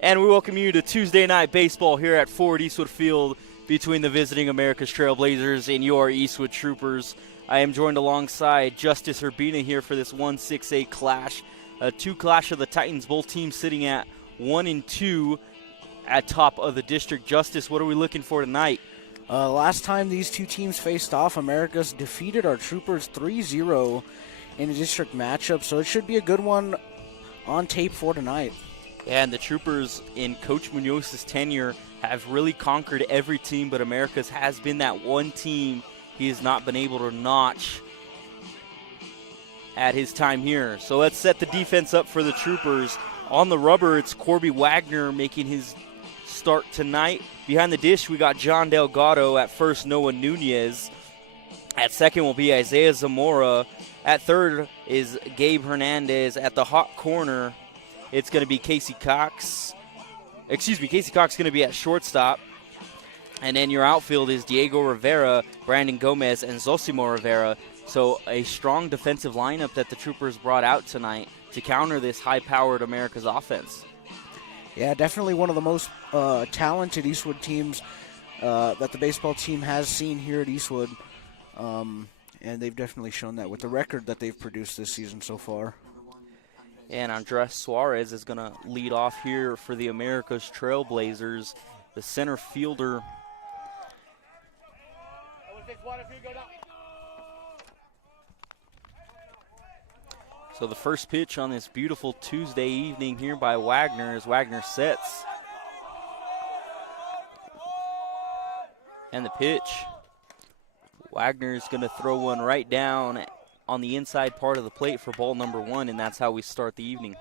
And we welcome you to Tuesday Night Baseball here at Ford Eastwood Field between the visiting America's Trailblazers and your Eastwood Troopers. I am joined alongside Justice Urbina here for this 1-6A clash. Two clash of the Titans, both teams sitting at 1-2 at top of the district. Justice, what are we looking for tonight? Last time these two teams faced off, America's defeated our Troopers 3-0 in a district matchup, so it should be a good one on tape for tonight. And the Troopers in Coach Munoz's tenure have really conquered every team, but America's has been that one team he has not been able to notch at his time here. So let's set the defense up for the Troopers. On the rubber, it's Corby Wagner making his start tonight. Behind the dish, we got John Delgado. At first, Noah Nunez. At second will be Isaiah Zamora. At third is Gabe Hernandez. At the hot corner, it's going to be Casey Cox. Casey Cox is going to be at shortstop. And then your outfield is Diego Rivera, Brandon Gomez, and Zosimo Rivera. So a strong defensive lineup that the Troopers brought out tonight to counter this high-powered America's offense. Yeah, definitely one of the most talented Eastwood teams that the baseball team has seen here at Eastwood. And they've definitely shown that with the record that they've produced this season so far. And Andres Suarez is going to lead off here for the America's Trailblazers. The center fielder. So the first pitch on this beautiful Tuesday evening here by Wagner as Wagner sets. And the pitch. Wagner's going to throw one right down on the inside part of the plate for ball number one, and that's how we start the evening.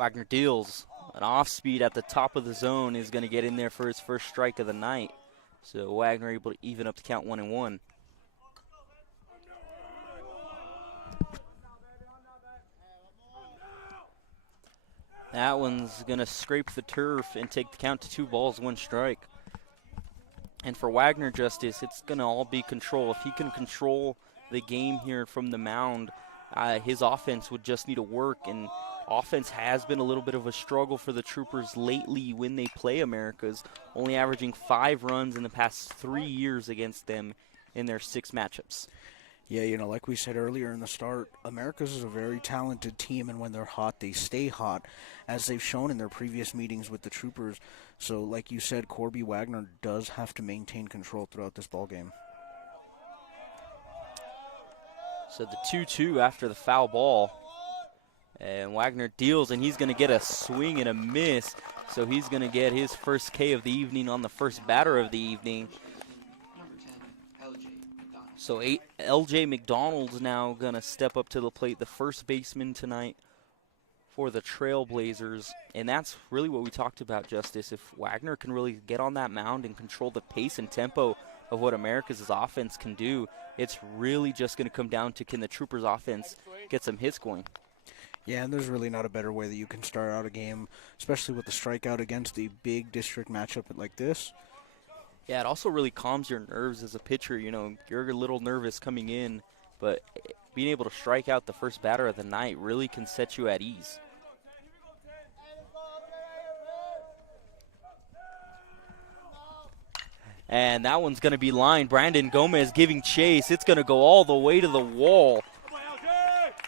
Wagner deals. An off speed at the top of the zone is going to get in there for his first strike of the night. So Wagner able to even up the count 1-1. That one's going to scrape the turf and take the count to 2 balls, 1 strike. And for Wagner, Justice, it's going to all be control. If he can control the game here from the mound, his offense would just need to work. And offense has been a little bit of a struggle for the Troopers lately when they play America's, only averaging 5 runs in the past 3 years against them in their 6 matchups. Yeah, like we said earlier in the start, America's is a very talented team, and when they're hot, they stay hot, as they've shown in their previous meetings with the Troopers. So, like you said, Corby Wagner does have to maintain control throughout this ballgame. So the 2-2 after the foul ball. And Wagner deals, and he's going to get a swing and a miss. So he's going to get his first K of the evening on the first batter of the evening. So L.J. McDonald's now going to step up to the plate, the first baseman tonight for the Trailblazers. And that's really what we talked about, Justice. If Wagner can really get on that mound and control the pace and tempo of what America's offense can do, it's really just going to come down to, can the Troopers' offense get some hits going? Yeah, and there's really not a better way that you can start out a game, especially with the strikeout against a big district matchup like this. Yeah, it also really calms your nerves as a pitcher. You're a little nervous coming in, but being able to strike out the first batter of the night really can set you at ease. And that one's going to be lined. Brandon Gomez giving chase. It's going to go all the way to the wall.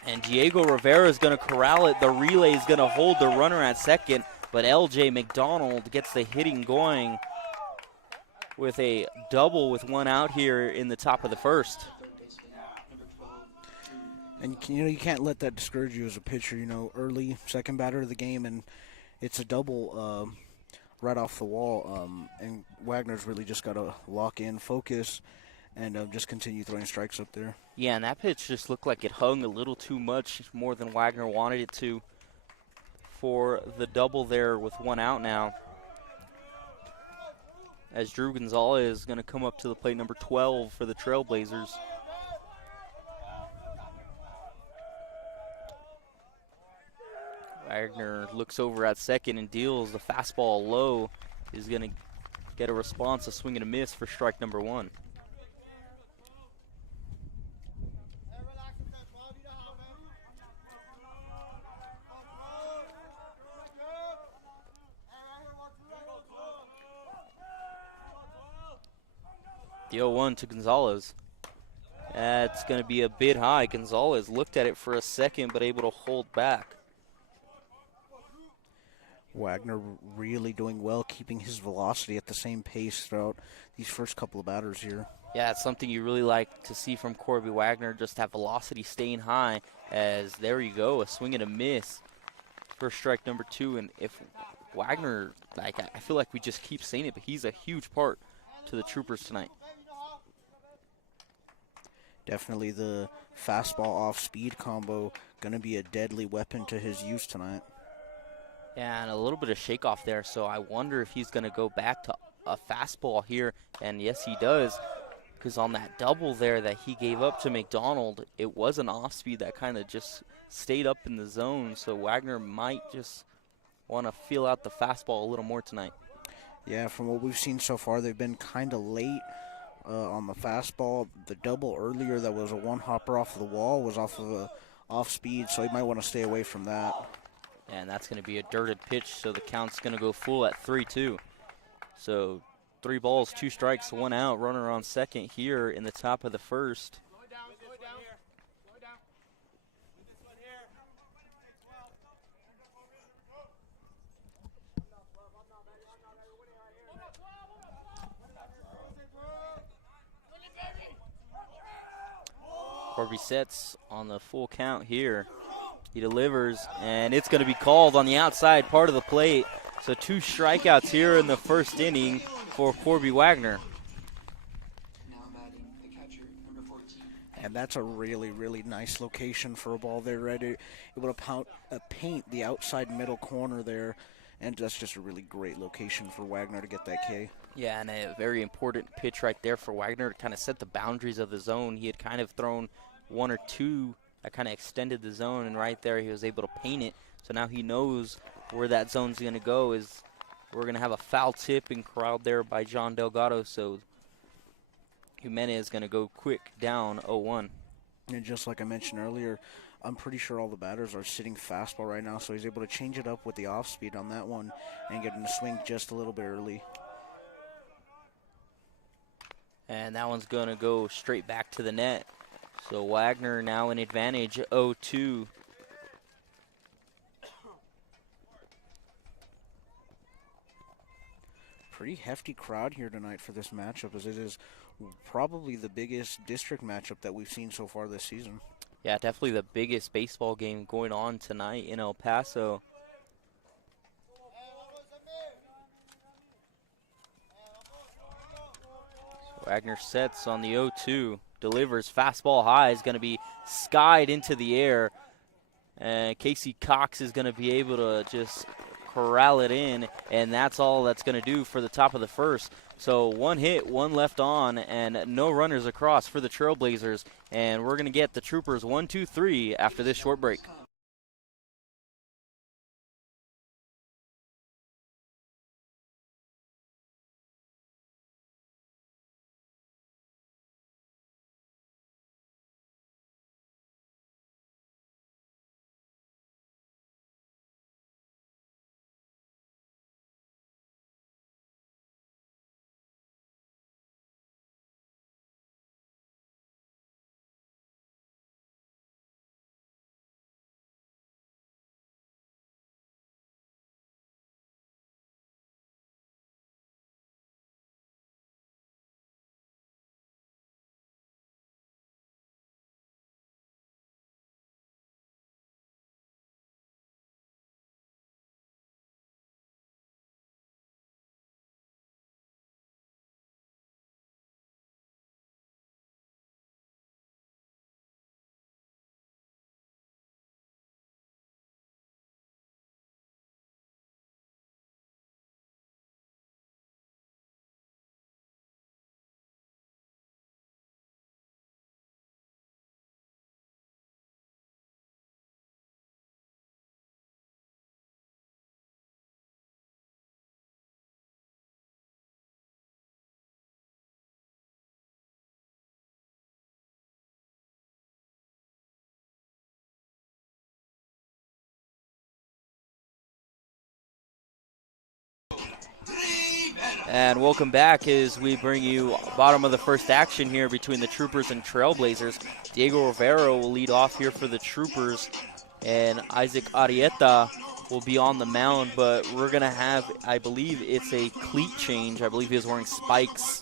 And Diego Rivera is going to corral it. The relay is going to hold the runner at second, but L.J. McDonald gets the hitting going with a double with 1 out here in the top of the first. And you can't let that discourage you as a pitcher. Early second batter of the game, and it's a double right off the wall. And Wagner's really just got to lock in, focus, and just continue throwing strikes up there. Yeah, and that pitch just looked like it hung a little too much, more than Wagner wanted it to, for the double there with 1 out now. As Drew Gonzalez is going to come up to the plate, number 12 for the Trailblazers. Wagner looks over at second and deals the fastball low. Is going to get a response, a swing and a miss for strike number 1. The 0-1 to Gonzalez. That's going to be a bit high. Gonzalez looked at it for a second, but able to hold back. Wagner really doing well, keeping his velocity at the same pace throughout these first couple of batters here. Yeah, it's something you really like to see from Corby Wagner, just have velocity staying high, as there you go, a swing and a miss for strike number 2. And if Wagner, like, I feel like we just keep saying it, but he's a huge part to the Troopers tonight. Definitely the fastball off-speed combo going to be a deadly weapon to his use tonight. Yeah, and a little bit of shake off there, so I wonder if he's going to go back to a fastball here, and yes, he does, because on that double there that he gave up to McDonald, it was an off-speed that kind of just stayed up in the zone, so Wagner might just want to feel out the fastball a little more tonight. Yeah, from what we've seen so far, they've been kind of late on the fastball. The double earlier that was a one-hopper off of the wall was off of a off-speed, so he might want to stay away from that. And that's going to be a dirted pitch, so the count's going to go full at 3-2. So 3 balls, 2 strikes, 1 out. Runner on second here in the top of the first. Corby sets on the full count here. He delivers, and it's going to be called on the outside part of the plate. So 2 strikeouts here in the first inning for Corby Wagner. And that's a really, really nice location for a ball there, right? Able to paint the outside middle corner there, and that's just a really great location for Wagner to get that K. Yeah, and a very important pitch right there for Wagner to kind of set the boundaries of the zone. He had kind of thrown 1 or 2 that kind of extended the zone, and right there he was able to paint it. So now he knows where that zone's going to go. Is we're going to have a foul tip and corralled there by John Delgado, so Jimenez is going to go quick down 0-1. And just like I mentioned earlier, I'm pretty sure all the batters are sitting fastball right now, so he's able to change it up with the off speed on that one and get him to swing just a little bit early. And that one's going to go straight back to the net. So Wagner now in advantage, 0-2. Pretty hefty crowd here tonight for this matchup, as it is probably the biggest district matchup that we've seen so far this season. Yeah, definitely the biggest baseball game going on tonight in El Paso. Wagner sets on the 0-2, delivers fastball high, is going to be skied into the air. And Casey Cox is going to be able to just corral it in, and that's all that's going to do for the top of the first. So 1 hit, 1 left on, and no runners across for the Trailblazers. And we're going to get the Troopers 1-2-3 after this short break. And welcome back as we bring you bottom of the first action here between the Troopers and Trailblazers. Diego Rivera will lead off here for the Troopers, and Isaac Arieta will be on the mound, but we're going to have, I believe it's a cleat change. I believe he was wearing spikes,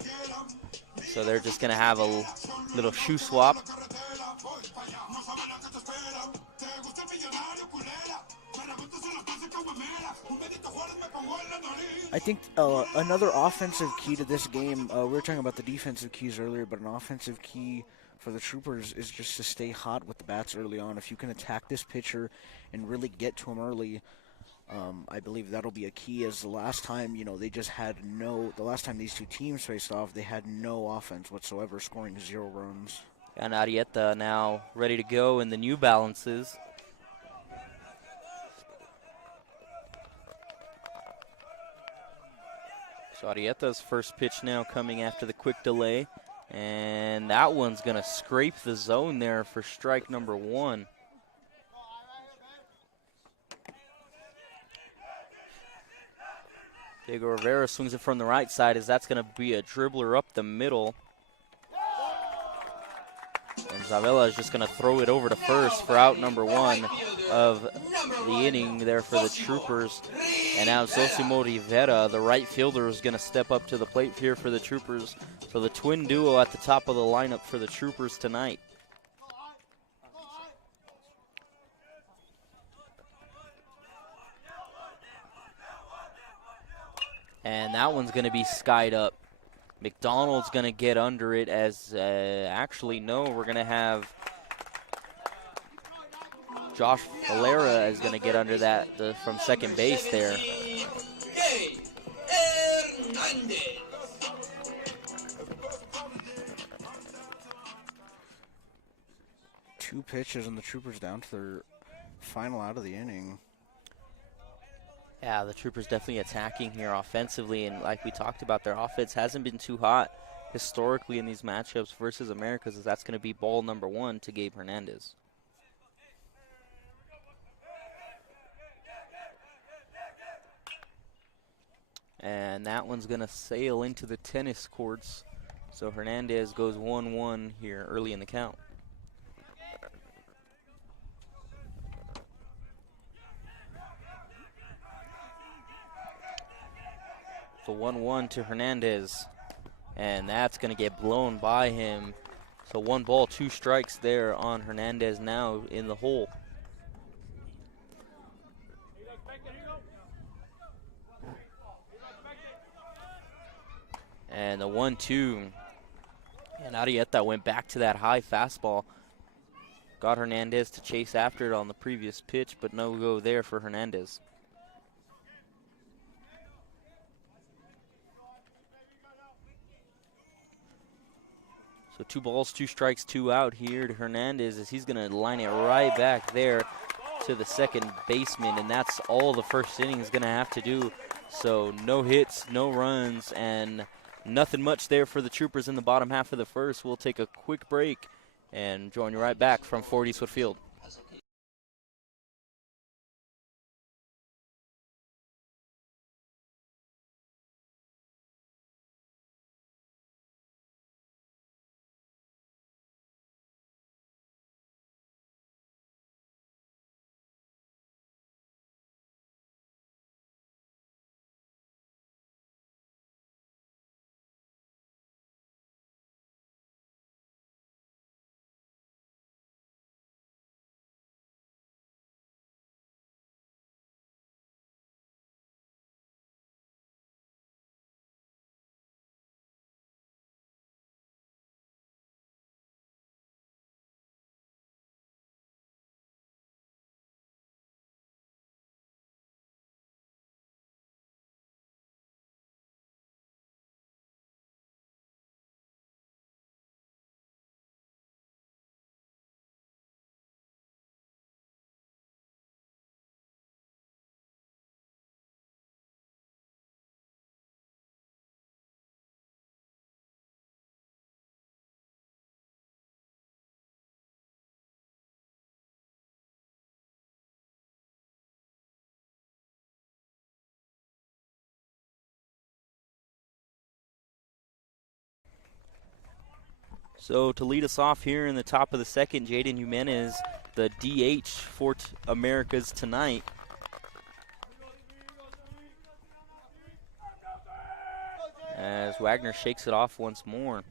so they're just going to have a little shoe swap. I think another offensive key to this game, we were talking about the defensive keys earlier, but an offensive key for the Troopers is just to stay hot with the bats early on. If you can attack this pitcher and really get to him early, I believe that'll be a key. As the last time, they just had the last time these two teams faced off, they had no offense whatsoever, scoring 0 runs. And Arieta now ready to go in the New Balances. So Arieta's first pitch now coming after the quick delay. And that one's going to scrape the zone there for strike number 1. Diego Rivera swings it from the right side as that's going to be a dribbler up the middle. And Zavella is just going to throw it over to first for out number 1 of the inning there for the Troopers. And now Zosimo Rivera, the right fielder, is going to step up to the plate here for the Troopers. So the twin duo at the top of the lineup for the Troopers tonight. And that one's going to be skied up. McDonald's going to get under it as, actually, no, we're going to have Josh Valera is going to get under that from second base there. Two pitches and the Troopers down to their final out of the inning. Yeah, the Troopers definitely attacking here offensively, and like we talked about, their offense hasn't been too hot historically in these matchups versus Americas, as that's going to be ball number 1 to Gabe Hernandez. And that one's going to sail into the tennis courts, so Hernandez goes 1-1 here early in the count. So 1-1 to Hernandez, and that's going to get blown by him. So 1 ball, 2 strikes there on Hernandez now in the hole. And the 1-2, and Arieta went back to that high fastball. Got Hernandez to chase after it on the previous pitch, but no go there for Hernandez. So 2 balls, 2 strikes, 2 out here to Hernandez as he's going to line it right back there to the second baseman, and that's all the first inning is going to have to do. So no hits, no runs, and nothing much there for the Troopers in the bottom half of the first. We'll take a quick break and join you right back from Ford Eastwood Field. So to lead us off here in the top of the second, Jaden Jimenez, the DH for Americas tonight. As Wagner shakes it off once more.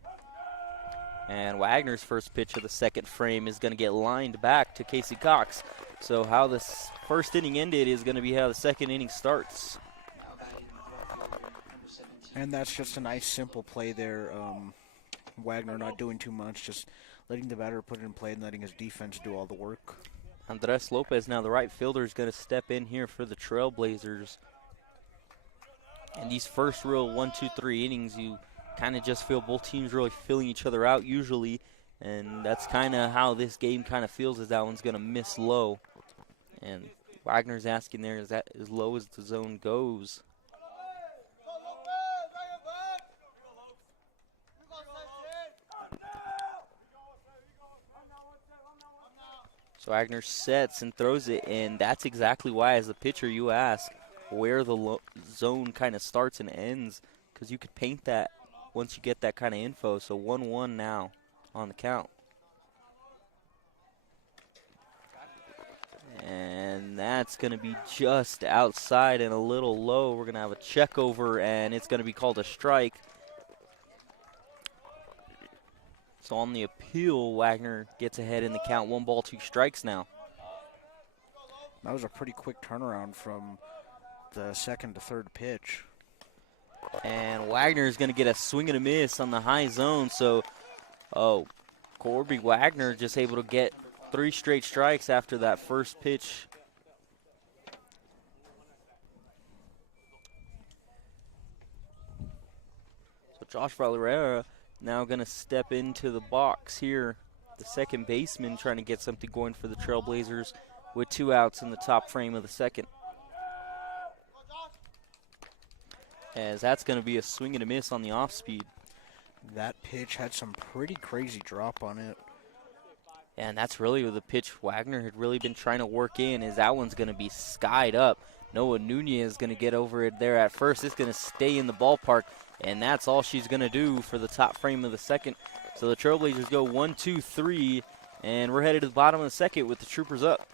And Wagner's first pitch of the second frame is going to get lined back to Casey Cox. So how this first inning ended is going to be how the second inning starts. And that's just a nice, simple play there. Wagner not doing too much, just letting the batter put it in play and letting his defense do all the work. Andres Lopez, now the right fielder, is going to step in here for the Trailblazers. And these first real 1, 2, 3 innings, you kind of just feel both teams really filling each other out usually. And that's kind of how this game kind of feels, as that one's going to miss low. And Wagner's asking there, is that as low as the zone goes? So Wagner sets and throws it, and that's exactly why, as a pitcher, you ask where the zone kind of starts and ends, because you could paint that once you get that kind of info. So 1-1 now on the count. And that's going to be just outside and a little low. We're going to have a check over, and it's going to be called a strike. So on the appeal, Wagner gets ahead in the count. 1 ball, 2 strikes now. That was a pretty quick turnaround from the second to third pitch. And Wagner is going to get a swing and a miss on the high zone. So, Corby Wagner just able to get 3 straight strikes after that first pitch. So Josh Valera now going to step into the box here. The second baseman trying to get something going for the Trailblazers with 2 outs in the top frame of the second. As that's going to be a swing and a miss on the off speed. That pitch had some pretty crazy drop on it. And that's really the pitch Wagner had really been trying to work in, is that one's going to be skied up. Noah Nunez is going to get over it there at first. It's going to stay in the ballpark, and that's all she's going to do for the top frame of the second. So the Trailblazers go 1, 2, 3, and we're headed to the bottom of the second with the Troopers up.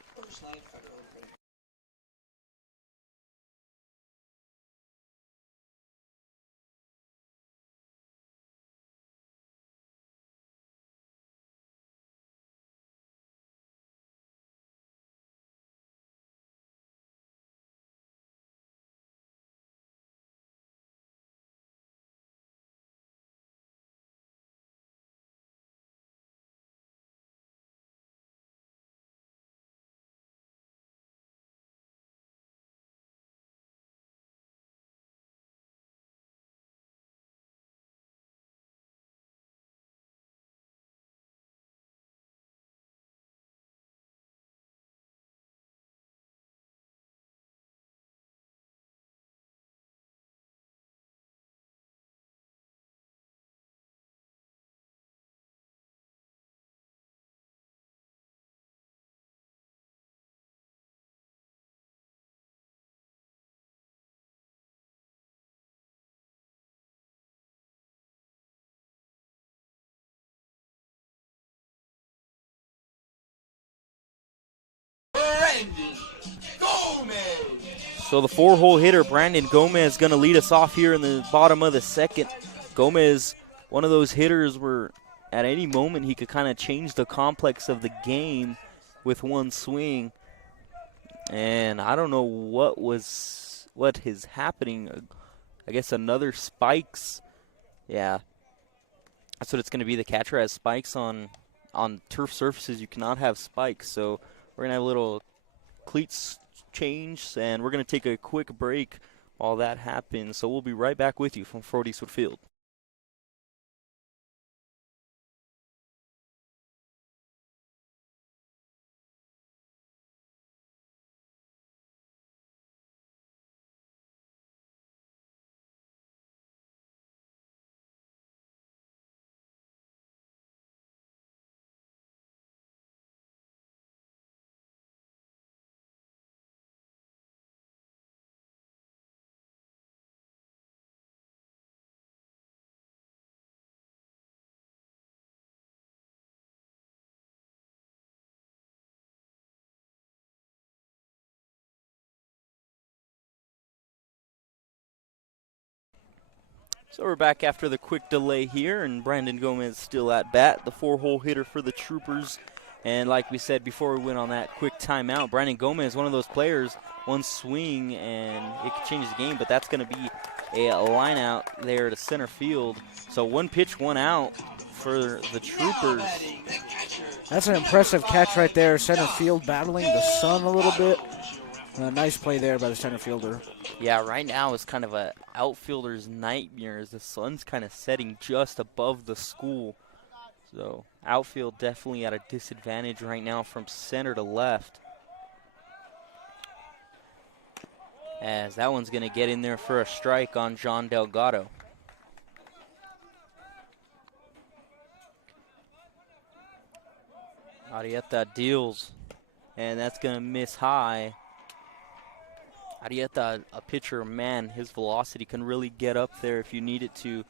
So the 4-hole hitter, Brandon Gomez, going to lead us off here in the bottom of the second. Gomez, one of those hitters where at any moment he could kind of change the complex of the game with one swing. And I don't know what is happening. I guess another spikes. Yeah, that's what it's going to be. The catcher has spikes on turf surfaces. You cannot have spikes. So we're going to have a little cleats change, and we're going to take a quick break while that happens. So we'll be right back with you from Fort Eastwood Field. So we're back after the quick delay here, and Brandon Gomez still at bat, the 4-hole hitter for the Troopers. And like we said before we went on that quick timeout, Brandon Gomez, one of those players, one swing and it could change the game, but that's going to be a line out there to center field. So one pitch, one out for the Troopers. That's an impressive catch right there. Center field battling the sun a little bit. Nice play there by the center fielder. Yeah, right now it's kind of a outfielder's nightmare as the sun's kind of setting just above the school. So outfield definitely at a disadvantage right now from center to left. As that one's going to get in there for a strike on John Delgado. Arietta deals, and that's going to miss high. Arietta, a pitcher, man, his velocity can really get up there if you need it to.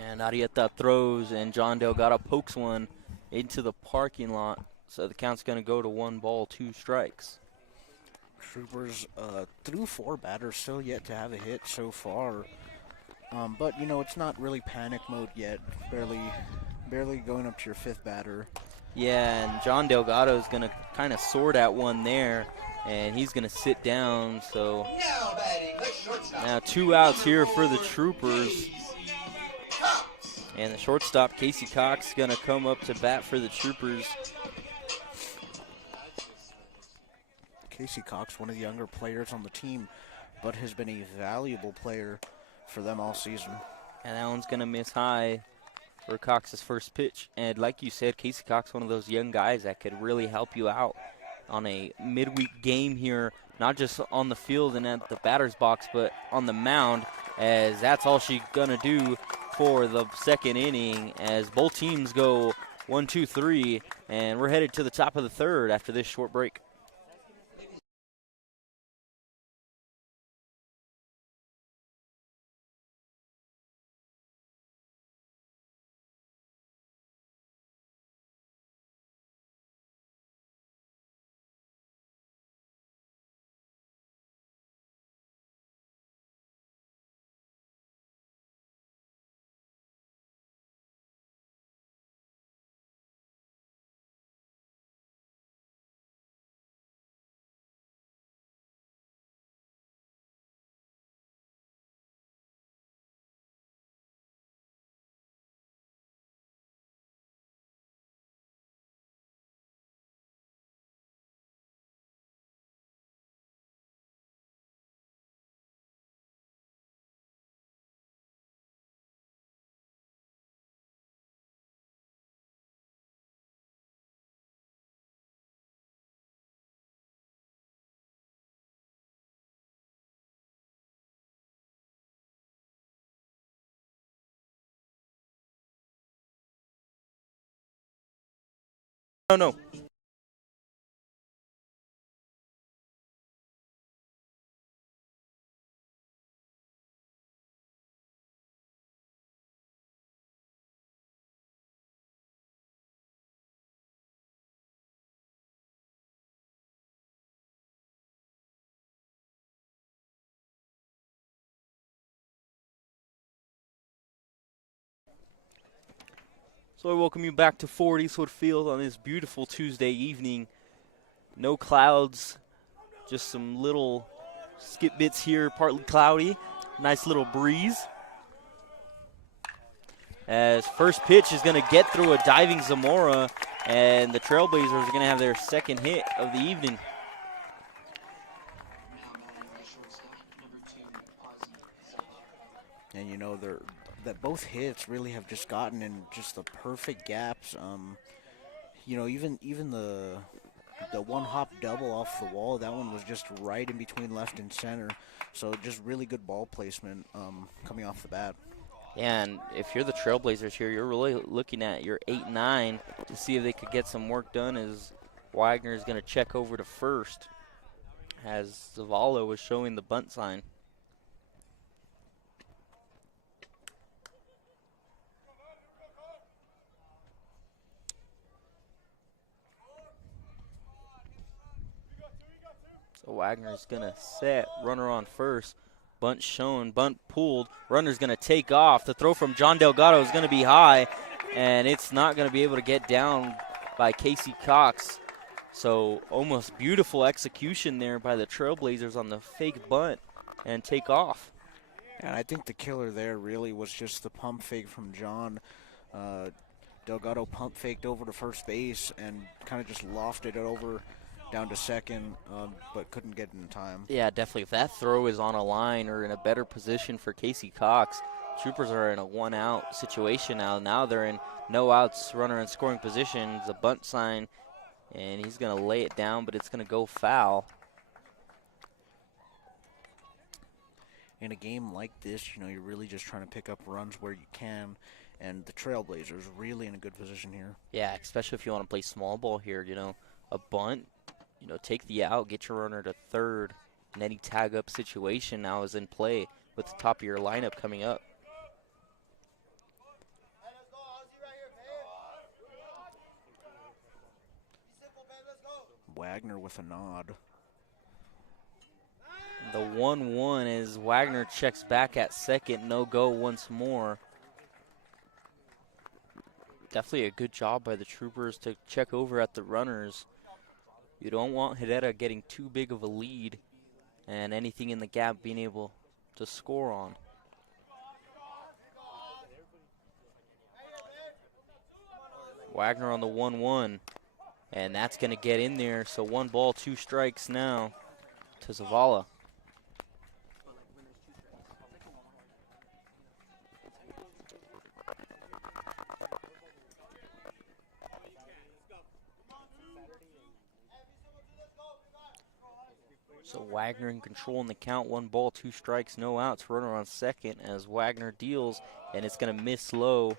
And Arietta throws, and John Delgado pokes one into the parking lot. So the count's going to go to 1 ball, 2 strikes. Troopers through 4 batters, still yet to have a hit so far. But, you know, it's not really panic mode yet. Barely going up to your 5th batter. Yeah, and John Delgado is going to kind of sort at one there, and he's going to sit down. So now 2 outs here for the Troopers. And the shortstop, Casey Cox, is going to come up to bat for the Troopers. Casey Cox, one of the younger players on the team, but has been a valuable player for them all season. And that one's going to miss high for Cox's first pitch. And like you said, Casey Cox, one of those young guys that could really help you out on a midweek game here, not just on the field and at the batter's box, but on the mound, as that's all she's going to do for the second inning, as both teams go 1, 2, 3, and we're headed to the top of the 3rd after this short break. No. So I welcome you back to Ford Eastwood Field on this beautiful Tuesday evening. No clouds, just some little skip bits here, partly cloudy. Nice little breeze. As first pitch is going to get through a diving Zamora, and the Trailblazers are going to have their second hit of the evening. And, you know, that both hits really have just gotten in just the perfect gaps. You know, even the one hop double off the wall, that one was just right in between left and center. So just really good ball placement coming off the bat. And if you're the Trailblazers here, you're really looking at your 8-9 to see if they could get some work done, as Wagner is going to check over to first as Zavala was showing the bunt sign. So So Wagner's going to set, runner on first. Bunt shown, bunt pulled. Runner's going to take off. The throw from John Delgado is going to be high, and it's not going to be able to get down by Casey Cox. So almost beautiful execution there by the Trailblazers on the fake bunt and take off. And I think the killer there really was just the pump fake from John. Delgado pump faked over to first base and kind of just lofted it over down to second, but couldn't get in time. Yeah, definitely. If that throw is on a line or in a better position for Casey Cox, Troopers are in a one-out situation now. Now they're in no outs, runner in scoring position. It's a bunt sign, and he's going to lay it down, but it's going to go foul. In a game like this, you know, you're really just trying to pick up runs where you can, and the Trailblazers really in a good position here. Yeah, especially if you want to play small ball here, you know, a bunt, you know, take the out, get your runner to third, and any tag-up situation now is in play with the top of your lineup coming up. Wagner with a nod. The 1-1 as Wagner checks back at second, no go once more. Definitely a good job by the Troopers to check over at the runners. You don't want Herrera getting too big of a lead and anything in the gap being able to score on. Wagner on the 1-1, and that's going to get in there. So 1 ball, 2 strikes now to Zavala. So Wagner in control in the count, 1 ball, 2 strikes, no outs, runner on second as Wagner deals, and it's going to miss low.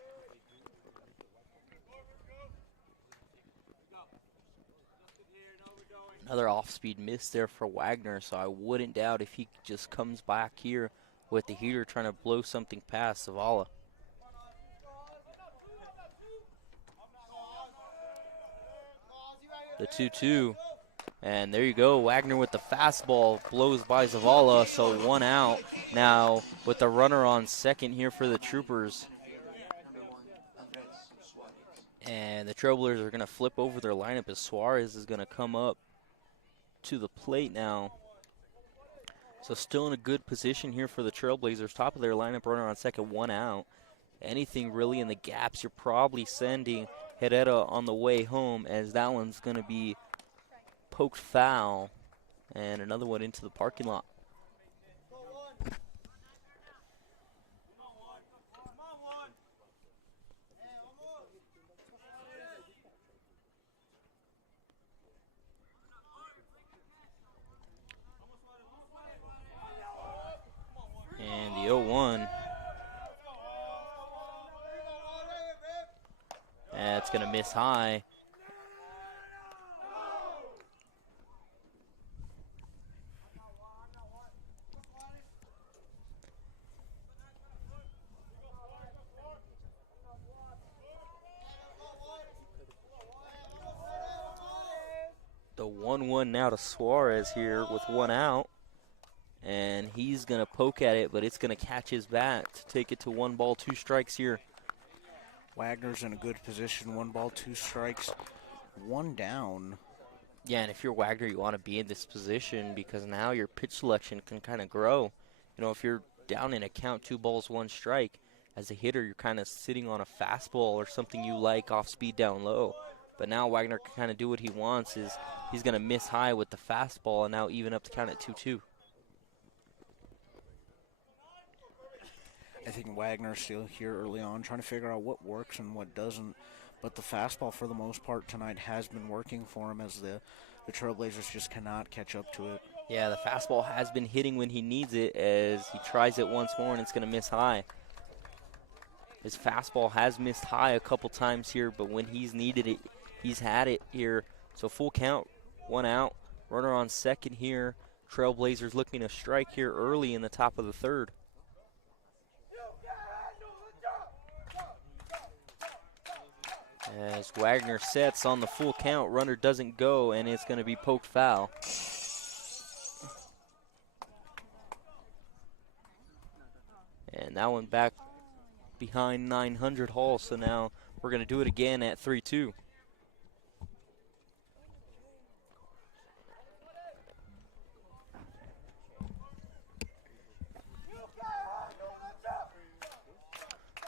Another off-speed miss there for Wagner, so I wouldn't doubt if he just comes back here with the heater trying to blow something past Zavala. The 2-2. And there you go, Wagner with the fastball blows by Zavala, so 1 out. Now with the runner on second here for the Troopers. And the Trailblazers are going to flip over their lineup as Suarez is going to come up to the plate now. So still in a good position here for the Trailblazers. Top of their lineup, runner on second, 1 out. Anything really in the gaps, you're probably sending Herrera on the way home, as that one's going to be poked foul, and another one into the parking lot. And the 0-1. And it's going to miss high. The 1-1 now to Suarez here with 1 out. And he's going to poke at it, but it's going to catch his bat to take it to 1 ball, 2 strikes here. Wagner's in a good position. 1 ball, 2 strikes, 1 down. Yeah, and if you're Wagner, you want to be in this position because now your pitch selection can kind of grow. You know, if you're down in a count, 2 balls, 1 strike, as a hitter, you're kind of sitting on a fastball or something you like off speed down low. But now Wagner can kind of do what he wants. Is he's going to miss high with the fastball and now even up the count at 2-2. I think Wagner's still here early on, trying to figure out what works and what doesn't. But the fastball, for the most part, tonight has been working for him, as the Trailblazers just cannot catch up to it. Yeah, the fastball has been hitting when he needs it, as he tries it once more and it's going to miss high. His fastball has missed high a couple times here, but when he's needed it, he's had it here. So full count, 1 out. Runner on second here. Trailblazers looking to strike here early in the top of the 3rd. As Wagner sets on the full count, runner doesn't go, and it's going to be poked foul. And that one back behind 900 Hall, so now we're going to do it again at 3-2.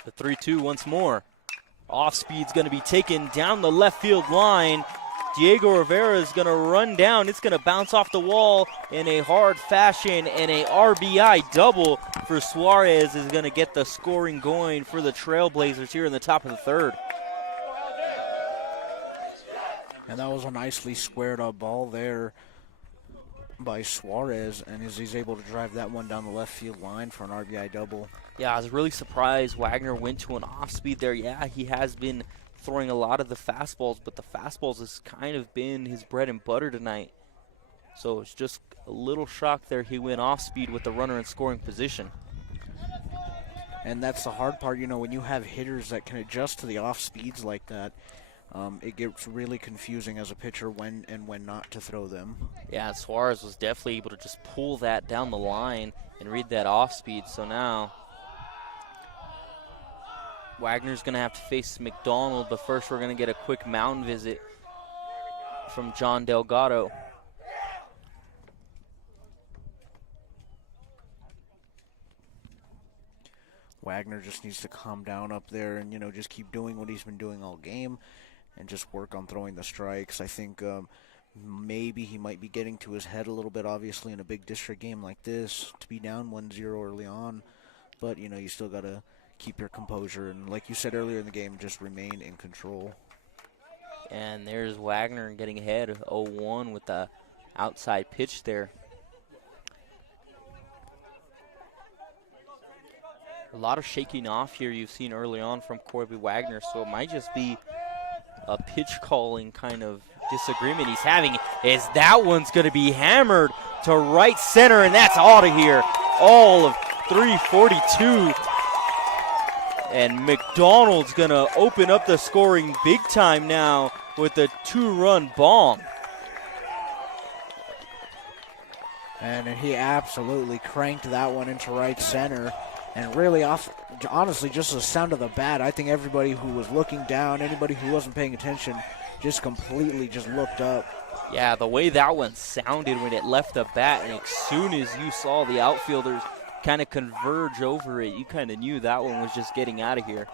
The 3-2 once more. Off speed's going to be taken down the left field line. Diego Rivera is going to run down. It's going to bounce off the wall in a hard fashion, and a RBI double for Suarez is going to get the scoring going for the Trailblazers here in the top of the third. And that was a nicely squared up ball there by Suarez, and he's able to drive that one down the left field line for an RBI double. Yeah, I was really surprised Wagner went to an off speed there. Yeah, he has been throwing a lot of the fastballs, but the fastballs has kind of been his bread and butter tonight. So it's just a little shock there. He went off speed with the runner in scoring position. And that's the hard part, you know, when you have hitters that can adjust to the off speeds like that, it gets really confusing as a pitcher when and when not to throw them. Yeah, Suarez was definitely able to just pull that down the line and read that off speed. So now Wagner's going to have to face McDonald, but first we're going to get a quick mound visit from John Delgado. Wagner just needs to calm down up there and, you know, just keep doing what he's been doing all game and just work on throwing the strikes. I think maybe he might be getting to his head a little bit, obviously, in a big district game like this, to be down 1-0 early on. But, you know, you still got to keep your composure and, like you said earlier in the game, just remain in control. And there's Wagner getting ahead 0-1 with the outside pitch there. A lot of shaking off here you've seen early on from Corby Wagner, so it might just be a pitch calling kind of disagreement he's having, as that one's going to be hammered to right center, and that's out of here. All of 342. And McDonald's going to open up the scoring big time now with a 2-run bomb. And he absolutely cranked that one into right center. And really, honestly, just the sound of the bat, I think everybody who was looking down, anybody who wasn't paying attention, just completely just looked up. Yeah, the way that one sounded when it left the bat, and as soon as you saw the outfielders kind of converge over it, you kind of knew that one was just getting out of here.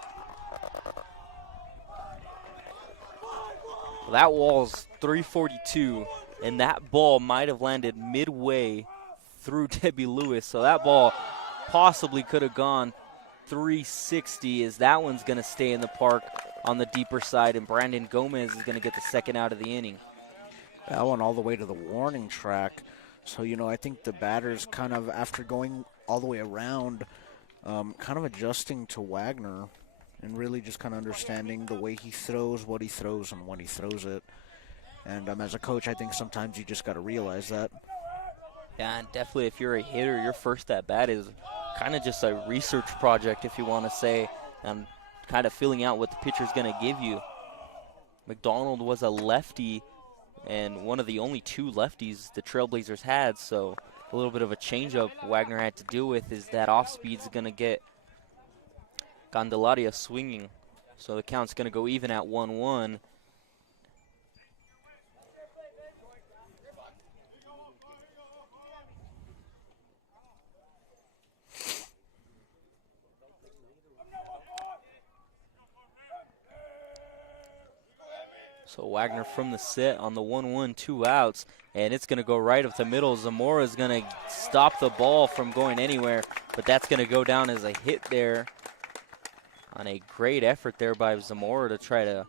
Well, that wall's 342, and that ball might have landed midway through Debbie Lewis, so that ball possibly could have gone 360, as that one's going to stay in the park on the deeper side, and Brandon Gomez is going to get the second out of the inning. That one all the way to the warning track. So, you know, I think the batter's kind of, after going all the way around, kind of adjusting to Wagner and really just kind of understanding the way he throws, what he throws, and when he throws it. And as a coach, I think sometimes you just got to realize that. Yeah, and definitely if you're a hitter, your first at-bat is kind of just a research project, if you want to say, and kind of filling out what the pitcher's going to give you. McDonald was a lefty, and one of the only two lefties the Trailblazers had, so a little bit of a changeup Wagner had to deal with is that off-speed's going to get Candelaria swinging. So the count's going to go even at 1-1. So Wagner from the set on the 1-1, 2 outs, and it's going to go right up the middle. Zamora is going to stop the ball from going anywhere, but that's going to go down as a hit there on a great effort there by Zamora to try to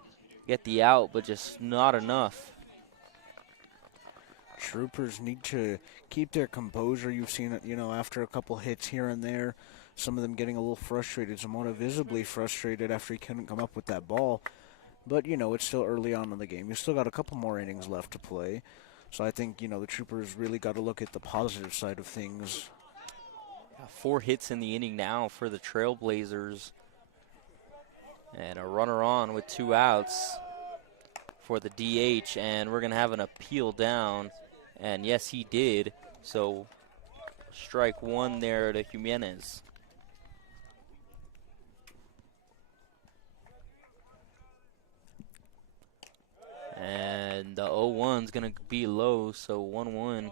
get the out, but just not enough. Troopers need to keep their composure. You've seen it, you know, after a couple hits here and there, some of them getting a little frustrated. Zamora visibly frustrated after he couldn't come up with that ball. But, you know, it's still early on in the game. You still got a couple more innings left to play. So I think, you know, the Troopers really got to look at the positive side of things. 4 hits in the inning now for the Trailblazers. And a runner on with 2 outs for the DH. And we're going to have an appeal down. And, yes, he did. So strike 1 there to Jimenez. And the 0-1 is going to be low, so 1-1.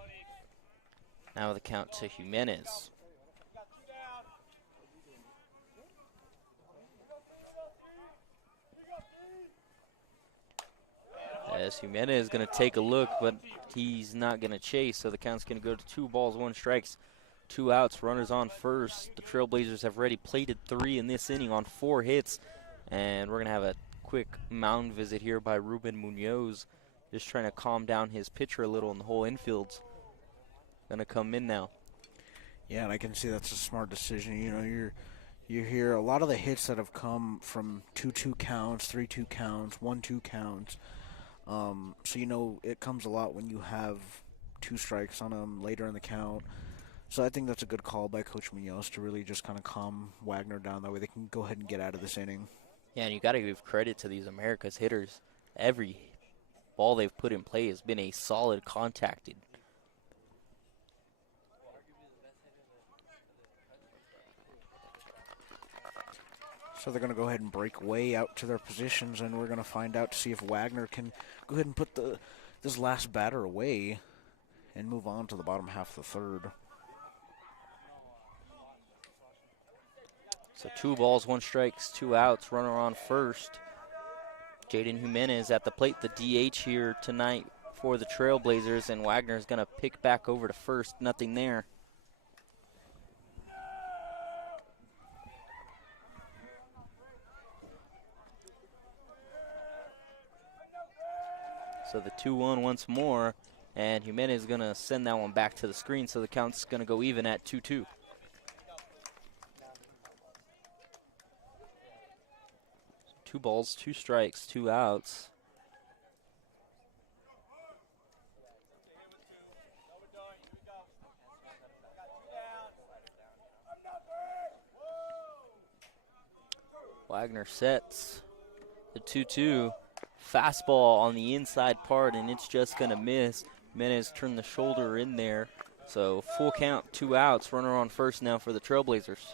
Now the count to Jimenez. As Jimenez is going to take a look, but he's not going to chase, so the count's going to go to 2 balls, 1 strikes, 2 outs, runners on first. The Trailblazers have already plated 3 in this inning on 4 hits, and we're going to have a quick mound visit here by Ruben Munoz, just trying to calm down his pitcher a little, and the whole infield's going to come in now. Yeah, and I can see that's a smart decision. You know, you hear a lot of the hits that have come from 2-2 counts, 3-2 counts, 1-2 counts. So, you know, it comes a lot when you have 2 strikes on them later in the count. So I think that's a good call by Coach Munoz to really just kind of calm Wagner down. That way they can go ahead and get out of this inning. Yeah, and you got to give credit to these America's hitters. Every ball they've put in play has been a solid contacted. So they're going to go ahead and break way out to their positions, and we're going to find out to see if Wagner can go ahead and put this last batter away and move on to the bottom half of the third. So 2 balls, 1 strikes, 2 outs, runner on first. Jaden Jimenez at the plate, the DH here tonight for the Trailblazers, and Wagner's going to pick back over to first. Nothing there. So the 2-1 once more, and Jimenez is going to send that one back to the screen, so the count's going to go even at 2-2. So 2 balls, 2 strikes, 2 outs. Wagner sets the 2-2. Fastball on the inside part, and it's just going to miss. Jimenez turned the shoulder in there. So full count, 2 outs. Runner on first now for the Trailblazers.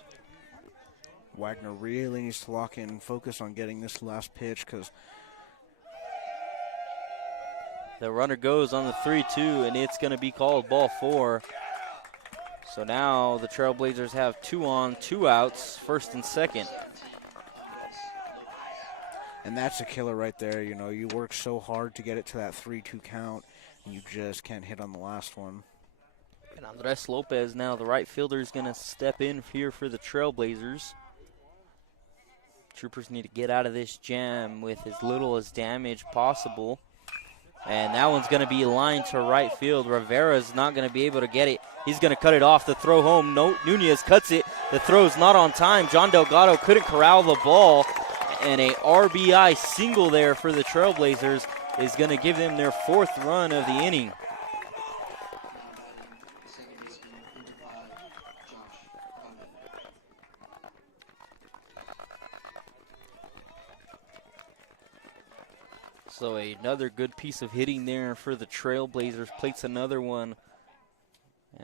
Wagner really needs to lock in and focus on getting this last pitch, because the runner goes on the 3-2, and it's going to be called ball 4. So now the Trailblazers have 2 on, 2 outs, first and second. And that's a killer right there. You know, you work so hard to get it to that 3-2 count, and you just can't hit on the last one. And Andres Lopez now, the right fielder, is going to step in here for the Trailblazers. Troopers need to get out of this jam with as little as damage possible. And that one's going to be lined to right field. Rivera's not going to be able to get it. He's going to cut it off. The throw home. No, Nunez cuts it. The throw's not on time. John Delgado couldn't corral the ball. And a RBI single there for the Trailblazers is going to give them their 4th run of the inning. So another good piece of hitting there for the Trailblazers. Plates another one.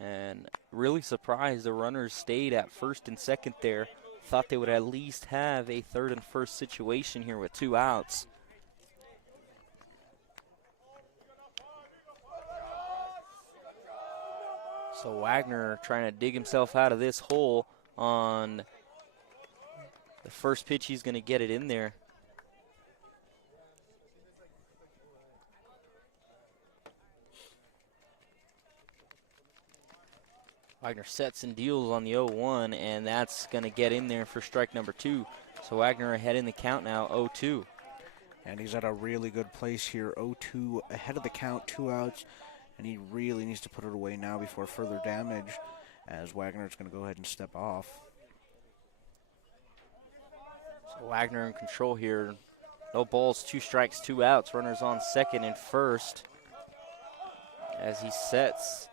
And really surprised the runners stayed at first and second there. Thought they would at least have a 3rd and 1st situation here with 2 outs. So Wagner trying to dig himself out of this hole on the first pitch. He's going to get it in there. Wagner sets and deals on the 0-1, and that's going to get in there for strike number 2. So Wagner ahead in the count now, 0-2. And he's at a really good place here, 0-2, ahead of the count, 2 outs, and he really needs to put it away now before further damage, as Wagner's going to go ahead and step off. So Wagner in control here. No balls, 2 strikes, 2 outs. Runners on second and first as he sets.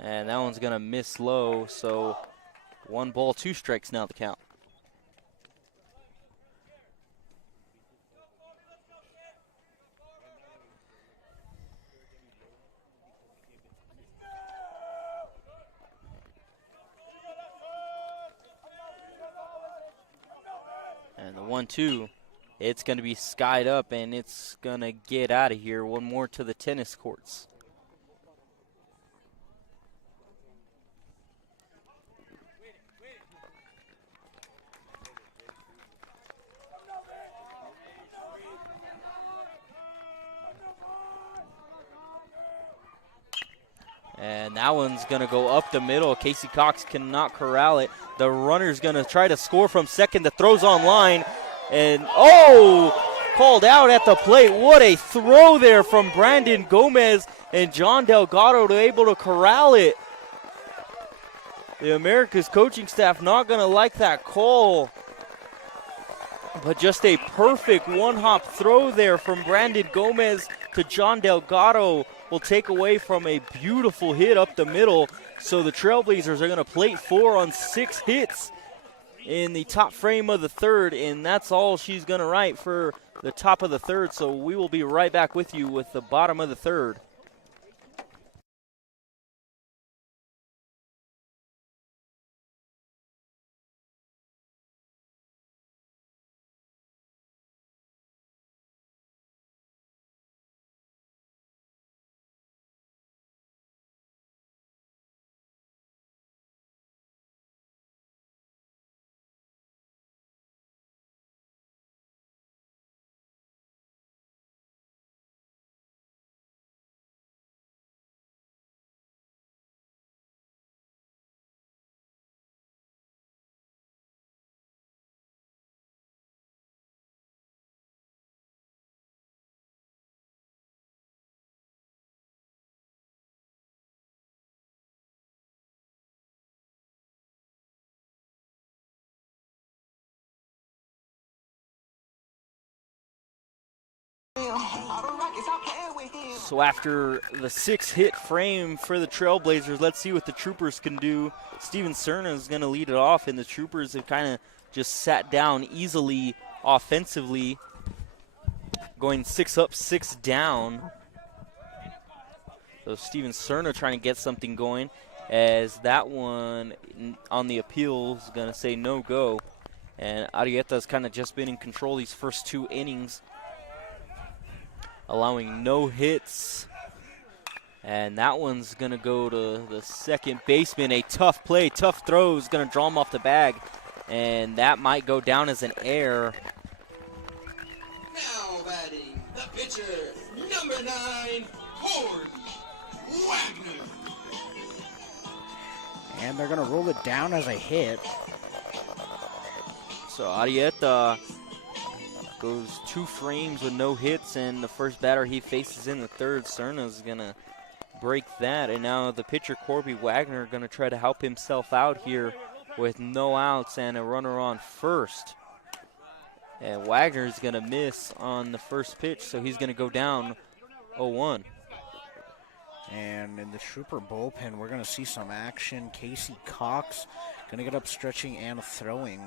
And that one's going to miss low, so 1 ball, 2 strikes now the count. And the 1-2 It's going to be skied up, and it's going to get out of here. One more to the tennis courts. And that one's going to go up the middle. Casey Cox cannot corral it. The runner's going to try to score from second. The throw's on line. And, called out at the plate. What a throw there from Brandon Gomez. And John Delgado able to corral it. The America's coaching staff not going to like that call. But just a perfect one-hop throw there from Brandon Gomez to John Delgado will take away from a beautiful hit up the middle. So the Trailblazers are going to plate 4 on 6 hits in the top frame of the third, and that's all she's going to write for the top of the third. So we will be right back with you with the bottom of the third. So after the 6-hit frame for the Trailblazers, let's see what the Troopers can do. Steven Cerna is going to lead it off, and the Troopers have kind of just sat down easily offensively, going 6 up, 6 down. So Steven Cerna trying to get something going, as that one on the appeal is going to say no go. And Arieta's kind of just been in control these first 2 innings, allowing no hits. And that one's going to go to the second baseman. A tough play, tough throw is going to draw him off the bag. And that might go down as an error. Now batting the pitcher, number 9, Corby Wagner. And they're going to roll it down as a hit. So Arieta goes 2 frames with no hits, and the first batter he faces in the third, Cerna's going to break that. And now the pitcher, Corby Wagner, going to try to help himself out here with no outs and a runner on first. And Wagner's going to miss on the first pitch, so he's going to go down 0-1. And in the Trooper bullpen, we're going to see some action. Casey Cox going to get up stretching and throwing.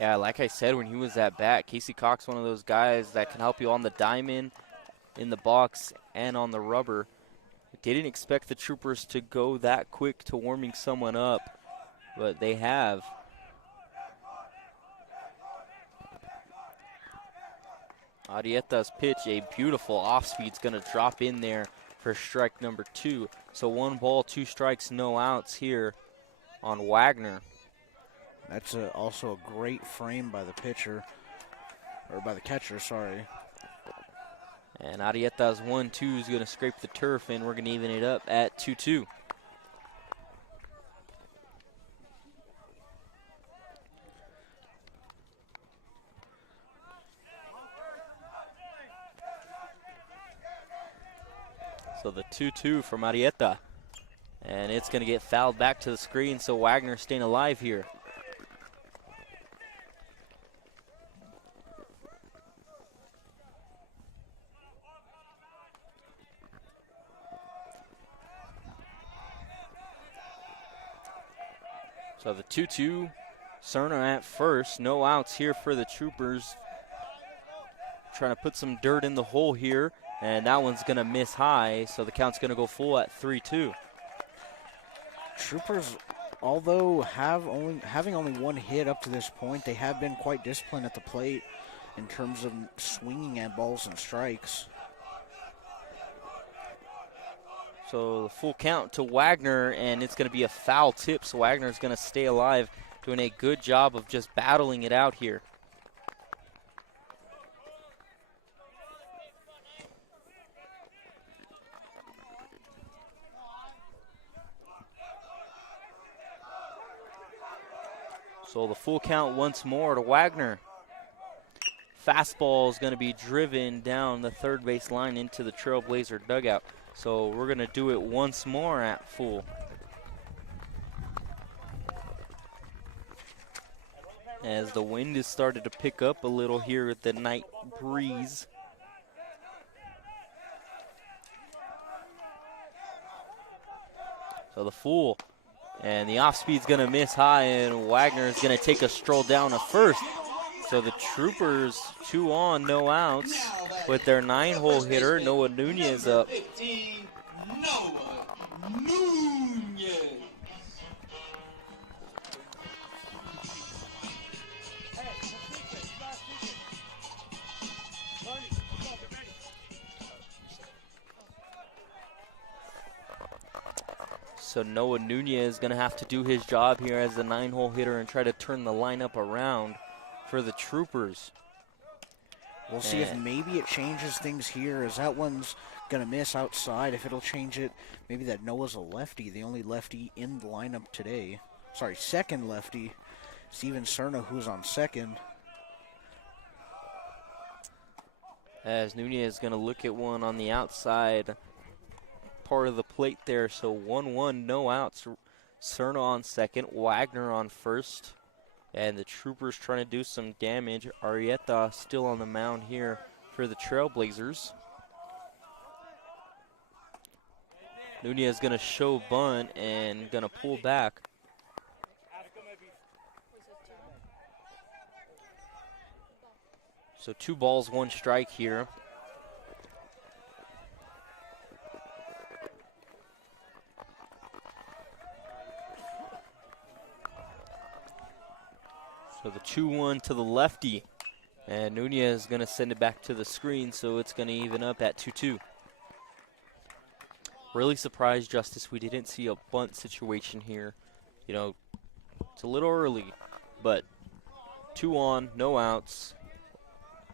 Yeah, like I said, when he was at bat, Casey Cox, one of those guys that can help you on the diamond, in the box, and on the rubber. Didn't expect the Troopers to go that quick to warming someone up, but they have. Arieta's pitch, a beautiful off-speed's going to drop in there for strike number 2. So 1 ball, 2 strikes, no outs here on Wagner. That's also a great frame by the pitcher, or by the catcher, sorry. And Arieta's 1-2 is going to scrape the turf, and we're going to even it up at 2-2. So the 2-2 from Arieta. And it's going to get fouled back to the screen, so Wagner staying alive here. So the 2-2, Cerna at first. No outs here for the Troopers. Trying to put some dirt in the hole here, and that one's going to miss high, so the count's going to go full at 3-2. Troopers, although having only 1 hit up to this point, they have been quite disciplined at the plate. in terms of swinging at balls and strikes. So the full count to Wagner, and it's going to be a foul tip, so Wagner's going to stay alive, doing a good job of just battling it out here. So the full count once more to Wagner. Fastball is going to be driven down the third base line into the Trailblazer dugout. So we're going to do it once more at full. As the wind has started to pick up a little here with the night breeze. So the full. And the off speed's going to miss high, and Wagner is going to take a stroll down to first. So the Troopers 2 on, no outs, with their 9-hole hitter, Noah Nunez, up. 15, Noah Nunez. So Noah Nunez is going to have to do his job here as the 9-hole hitter and try to turn the lineup around for the Troopers. We'll see if maybe it changes things here, as that one's going to miss outside. If it'll change it, maybe that Noah's a lefty, the only lefty in the lineup today. Sorry, second lefty, Steven Cerna, who's on second. As Nunez is going to look at one on the outside part of the plate there. So 1-1, no outs. Cerna on second, Wagner on first. And the Troopers trying to do some damage. Arrieta still on the mound here for the Trailblazers. Nunez is going to show bunt and going to pull back. So 2 balls, 1 strike here. So the 2-1 to the lefty. And Nunez is going to send it back to the screen, so it's going to even up at 2-2. Really surprised, Justice, we didn't see a bunt situation here. You know, it's a little early, but 2 on, no outs.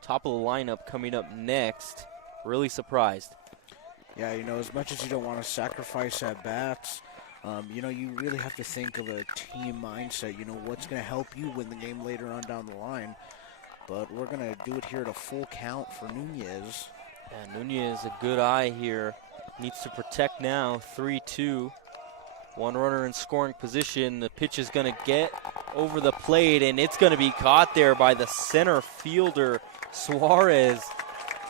Top of the lineup coming up next. Really surprised. Yeah, you know, as much as you don't want to sacrifice at bats, you know, you really have to think of a team mindset. You know, what's going to help you win the game later on down the line. But we're going to do it here at a full count for Nunez. And Nunez, a good eye here. Needs to protect now. 3-2. 1 runner in scoring position. The pitch is going to get over the plate, and it's going to be caught there by the center fielder, Suarez.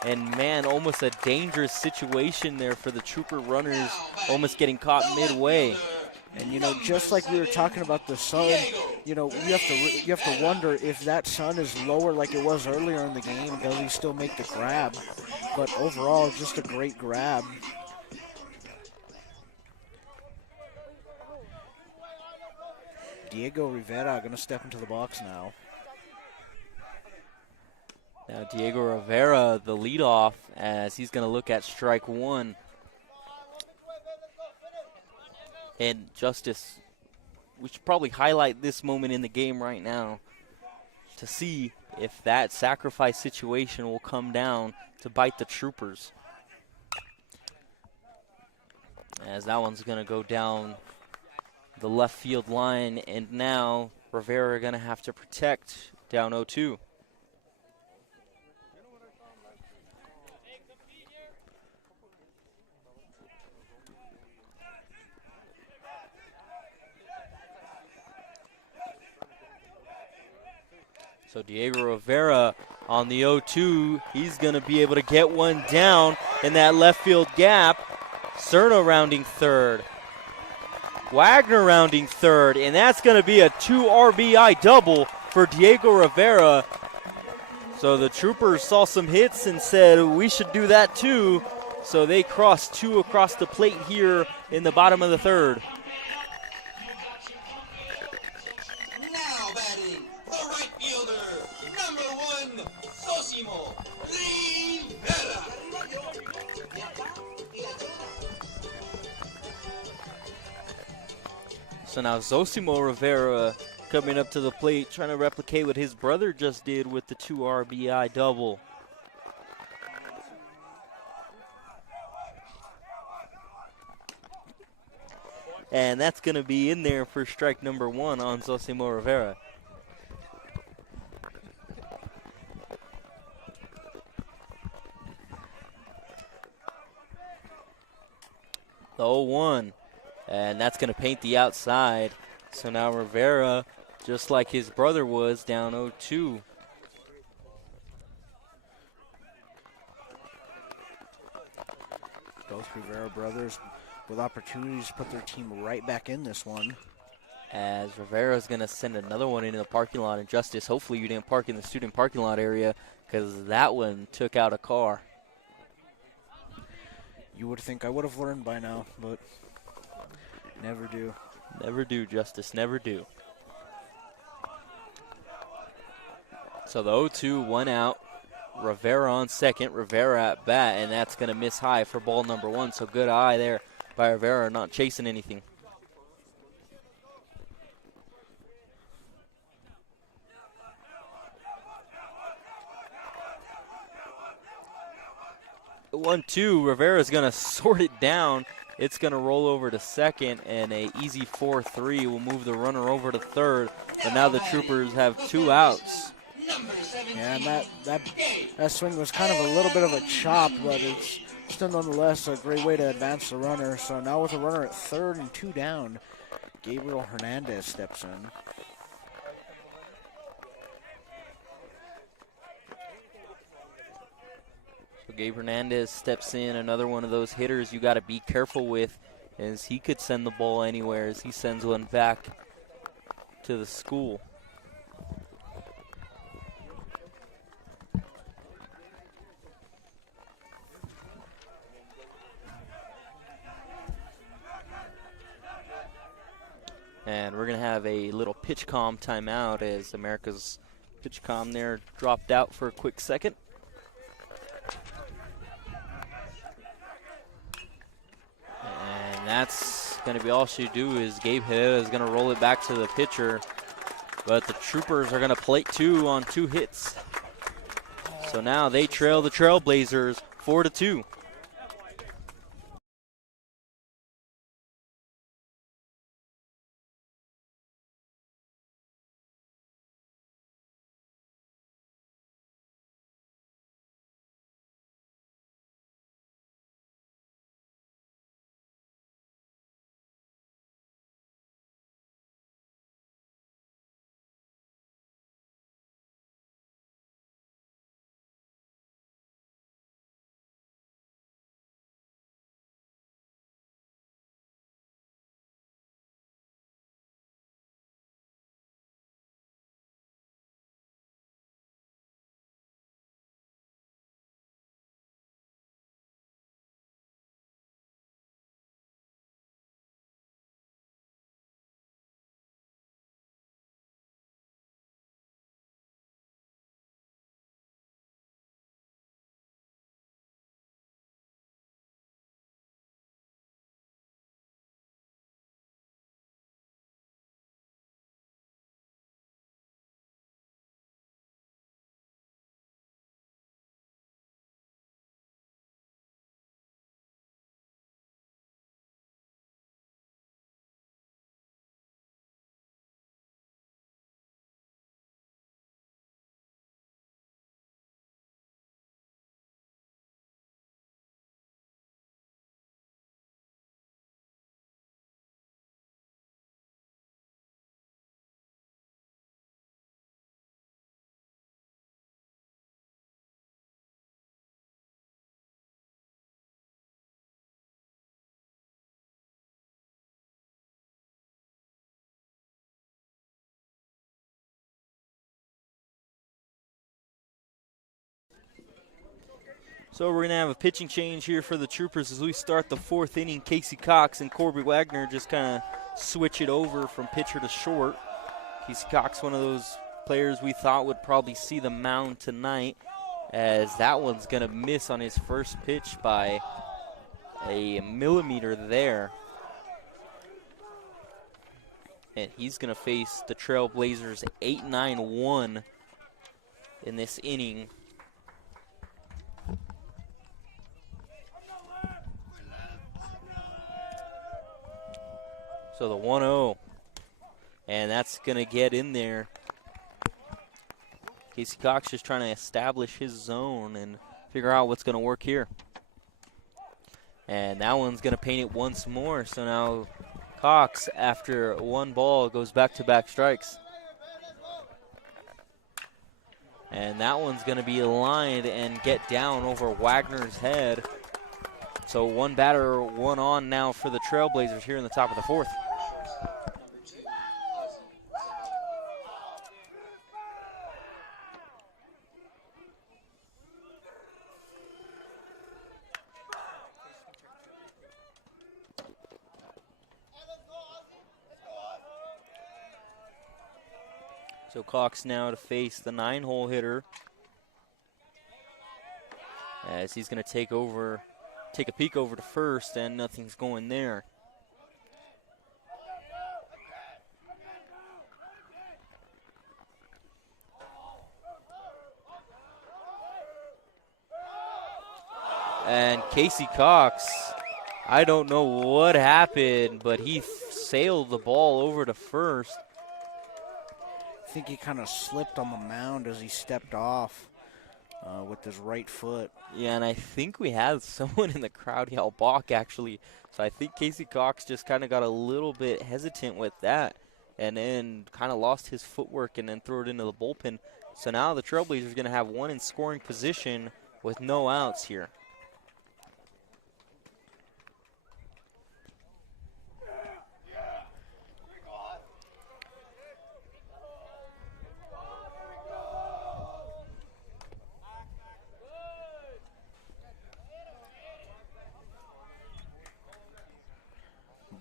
And, man, almost a dangerous situation there for the Trooper runners, almost getting caught midway. And, you know, just like we were talking about the sun, you know, you have to wonder if that sun is lower like it was earlier in the game, does he still make the grab? But overall, just a great grab. Diego Rivera going to step into the box now. Now Diego Rivera, the leadoff, as he's going to look at strike 1. And Justice, we should probably highlight this moment in the game right now to see if that sacrifice situation will come down to bite the Troopers. As that one's going to go down the left field line, and now Rivera going to have to protect down 0-2. So Diego Rivera on the 0-2, he's going to be able to get one down in that left field gap. Cerna rounding third. Wagner rounding third, and that's going to be a 2 RBI double for Diego Rivera. So the Troopers saw some hits and said we should do that too. So they crossed 2 across the plate here in the bottom of the third. Now batting, the right fielder, number 1, Zosimo Rivera. So now Zosimo Rivera coming up to the plate, trying to replicate what his brother just did with the 2 RBI double. And that's going to be in there for strike number 1 on Zosimo Rivera. The 0-1, and that's going to paint the outside. So now Rivera, just like his brother was, down 0-2. Both Rivera brothers with opportunities to put their team right back in this one. As Rivera's going to send another one into the parking lot. And Justice, hopefully you didn't park in the student parking lot area, because that one took out a car. You would think I would have learned by now, but never do. Never do, Justice, never do. So the 0-2, 1 out. Rivera on second, Rivera at bat, and that's going to miss high for ball number 1. So good eye there by Rivera, not chasing anything. The 1-2, Rivera's going to sort it down. It's going to roll over to second, and a easy 4-3 will move the runner over to third. But now the Troopers have 2 outs. Yeah, and that swing was kind of a little bit of a chop, but it's still nonetheless a great way to advance the runner. So now with a runner at third and 2 down, Gabriel Hernandez steps in. So Gabe Hernandez steps in, another one of those hitters you got to be careful with, as he could send the ball anywhere as he sends one back to the school. And we're going to have a little pitch comm timeout as America's pitch comm there dropped out for a quick second. And that's going to be all she do is Gabe Herrera is going to roll it back to the pitcher. But the Troopers are going to plate 2 on 2 hits. So now they trail the Trailblazers 4-2. So we're going to have a pitching change here for the Troopers as we start the 4th inning. Casey Cox and Corby Wagner just kind of switch it over from pitcher to short. Casey Cox, one of those players we thought would probably see the mound tonight, as that one's going to miss on his first pitch by a millimeter there. And he's going to face the Trailblazers 8-9-1 in this inning. So the 1-0, and that's going to get in there. Casey Cox just trying to establish his zone and figure out what's going to work here. And that one's going to paint it once more. So now Cox, after one ball, goes back-to-back strikes. And that one's going to be aligned and get down over Wagner's head. So one batter, one on now for the Trailblazers here in the top of the fourth. So Cox now to face the 9-hole hitter, as he's going to take a peek over to first, and nothing's going there. And Casey Cox, I don't know what happened, but he sailed the ball over to first. I think he kind of slipped on the mound as he stepped off with his right foot. Yeah, and I think we had someone in the crowd yell balk, actually. So I think Casey Cox just kind of got a little bit hesitant with that and then kind of lost his footwork and then threw it into the bullpen. So now the Trailblazers are going to have one in scoring position with no outs here.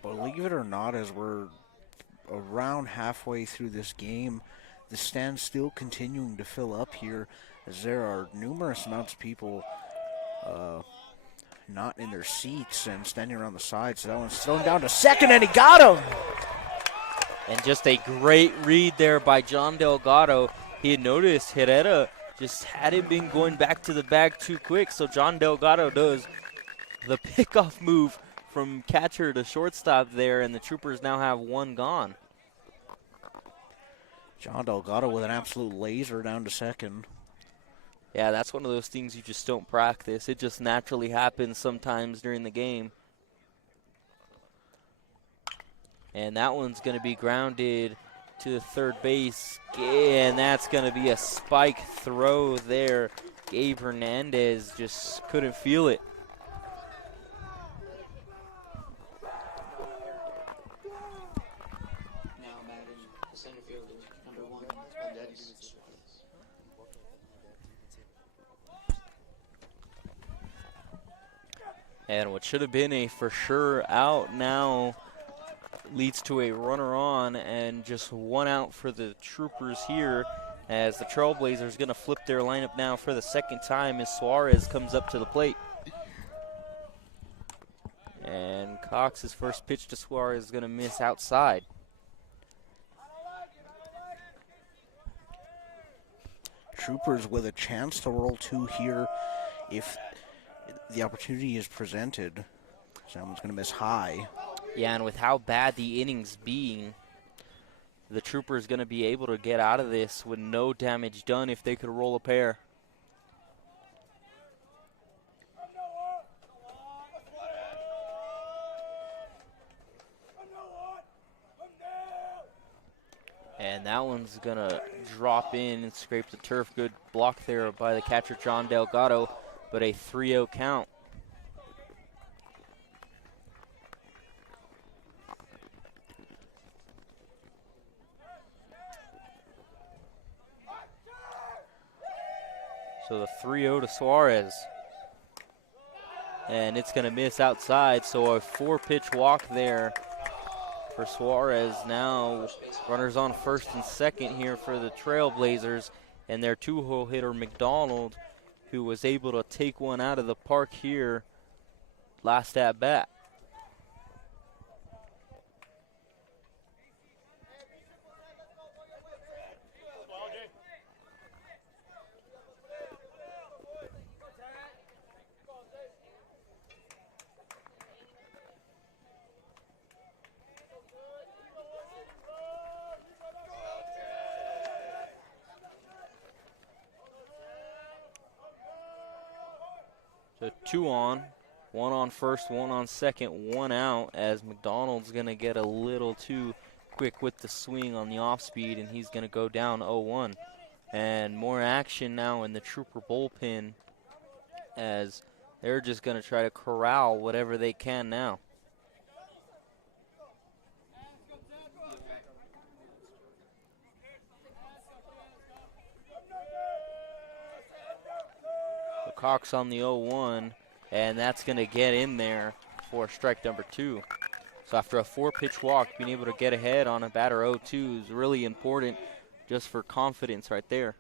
Believe it or not, as we're around halfway through this game, the stand's still continuing to fill up here, as there are numerous amounts of people not in their seats and standing around the sides. So that one's thrown down to second, and he got him! And just a great read there by John Delgado. He had noticed Herrera just hadn't been going back to the bag too quick, so John Delgado does the pickoff move from catcher to shortstop there, and the Troopers now have one gone. John Delgado with an absolute laser down to second. Yeah, that's one of those things you just don't practice. It just naturally happens sometimes during the game. And that one's going to be grounded to the third base, and that's going to be a spike throw there. Gabe Hernandez just couldn't feel it. And what should have been a for sure out now leads to a runner on, and just one out for the Troopers here, as the Trailblazers going to flip their lineup now for the second time as Suarez comes up to the plate. And Cox's first pitch to Suarez is going to miss outside. Troopers with a chance to roll two here if the opportunity is presented. Someone's going to miss high. Yeah, and with how bad the innings being, the Troopers going to be able to get out of this with no damage done if they could roll a pair. And that one's going to drop in and scrape the turf. Good block there by the catcher, John Delgado, but a 3-0 count. So the 3-0 to Suarez. And it's going to miss outside, so a 4-pitch walk there for Suarez. Now runners on first and second here for the Trailblazers, and their 2-hole hitter McDonald who was able to take one out of the park here last at bat. So 2 on, 1 on first, 1 on second, 1 out, as McDonald's going to get a little too quick with the swing on the off speed, and he's going to go down 0-1. And more action now in the Trooper bullpen, as they're just going to try to corral whatever they can now. So Cox on the 0-1, and that's going to get in there for strike number 2. So after a 4-pitch walk, being able to get ahead on a batter 0-2 is really important just for confidence right there.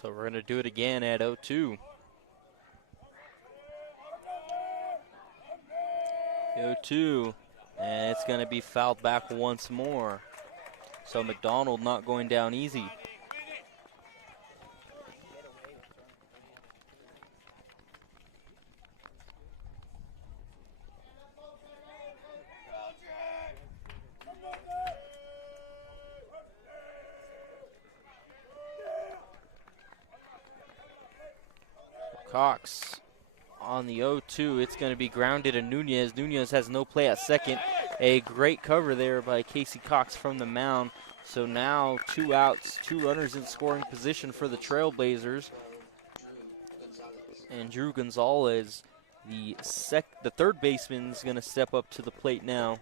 So we're going to do it again at 0-2. 0-2, and it's going to be fouled back once more. So McDonald not going down easy. Cox on the 0-2. It's going to be grounded to Nunez. Nunez has no play at second. A great cover there by Casey Cox from the mound. So now 2 outs, 2 runners in scoring position for the Trailblazers. And Drew Gonzalez, the third baseman, is going to step up to the plate now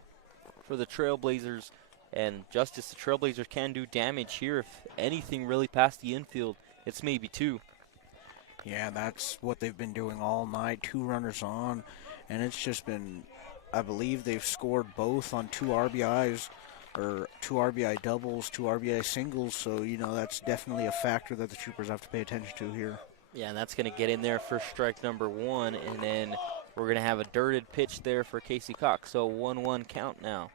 for the Trailblazers. And Justice, the Trailblazers can do damage here. If anything really past the infield, it's maybe 2. Yeah, that's what they've been doing all night, 2 runners on, and it's just been, I believe they've scored both on 2 RBIs, or 2 RBI doubles, 2 RBI singles, so, you know, that's definitely a factor that the Troopers have to pay attention to here. Yeah, and that's going to get in there for strike number 1, and then we're going to have a dirted pitch there for Casey Cox, so 1-1 count now.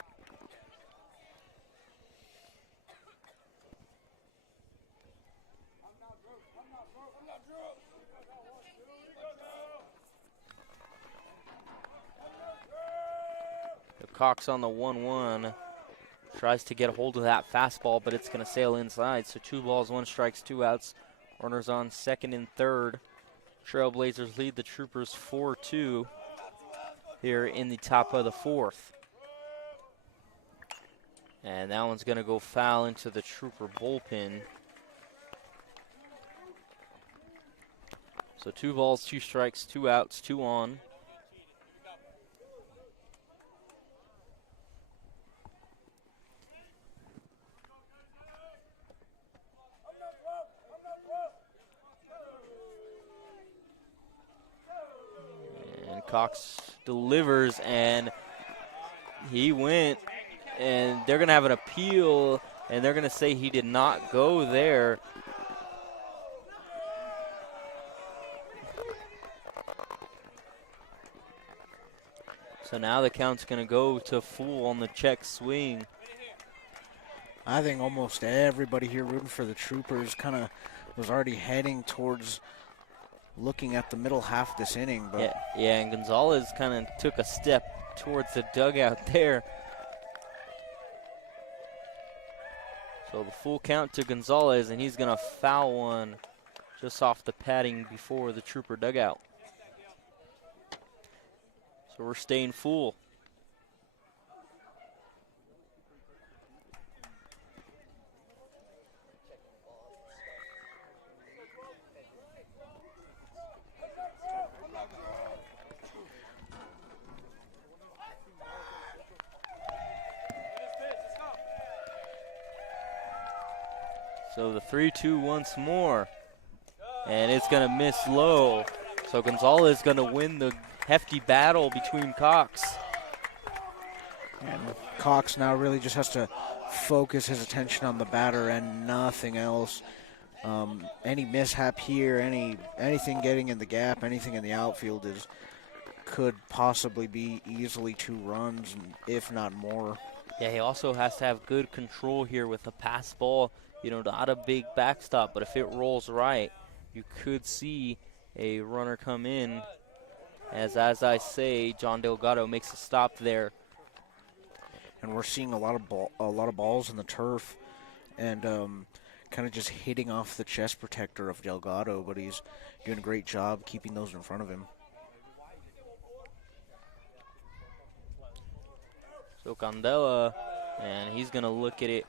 Cox on the 1-1 tries to get a hold of that fastball, but it's going to sail inside. So 2 balls, 1 strikes, 2 outs. Runners on second and third. Trailblazers lead the Troopers 4-2 here in the top of the 4th. And that one's going to go foul into the Trooper bullpen. So 2 balls, 2 strikes, 2 outs, 2 on. Cox delivers, and he went, and they're going to have an appeal, and they're going to say he did not go there. So now the count's going to go to full on the check swing. I think almost everybody here rooting for the Troopers kind of was already heading towards looking at the middle half of this inning. But yeah, and Gonzalez kind of took a step towards the dugout there. So the full count to Gonzalez, and he's going to foul one just off the padding before the Trooper dugout. So we're staying full. So the 3-2 once more. And it's going to miss low. So Gonzalez going to win the hefty battle between Cox. And Cox now really just has to focus his attention on the batter and nothing else. Any mishap here, anything getting in the gap, anything in the outfield could possibly be easily 2 runs, if not more. Yeah, he also has to have good control here with a pass ball. Not a big backstop, but if it rolls right, you could see a runner come in. As I say, John Delgado makes a stop there. And we're seeing a lot of balls in the turf, and kind of just hitting off the chest protector of Delgado, but he's doing a great job keeping those in front of him. So Candela, and he's going to look at it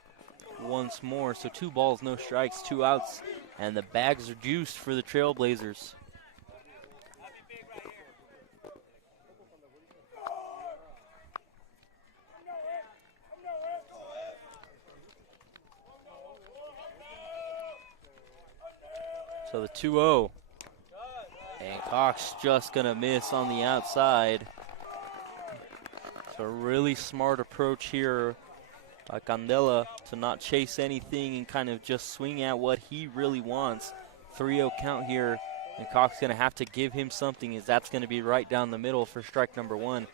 once more. So 2 balls, no strikes, 2 outs, and the bags are juiced for the Trailblazers. So the 2-0. And Cox just going to miss on the outside. So a really smart approach here by Candela to not chase anything and kind of just swing at what he really wants. 3-0 count here, and Cox going to have to give him something, as that's going to be right down the middle for strike number 1.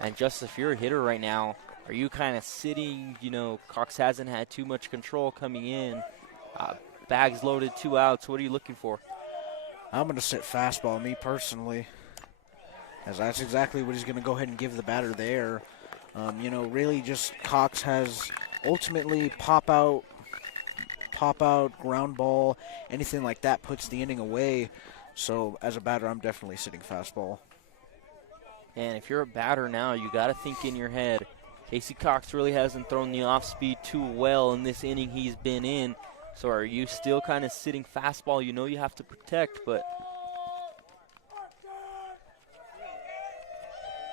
And just if you're a hitter right now, are you kind of sitting? Cox hasn't had too much control coming in. Bags loaded, 2 outs. What are you looking for? I'm going to sit fastball, me personally, as that's exactly what he's going to go ahead and give the batter there. Really just Cox has ultimately pop out, ground ball, anything like that puts the inning away. So as a batter, I'm definitely sitting fastball. And if you're a batter now, you got to think in your head, Casey Cox really hasn't thrown the off speed too well in this inning he's been in. So are you still kind of sitting fastball? You have to protect, but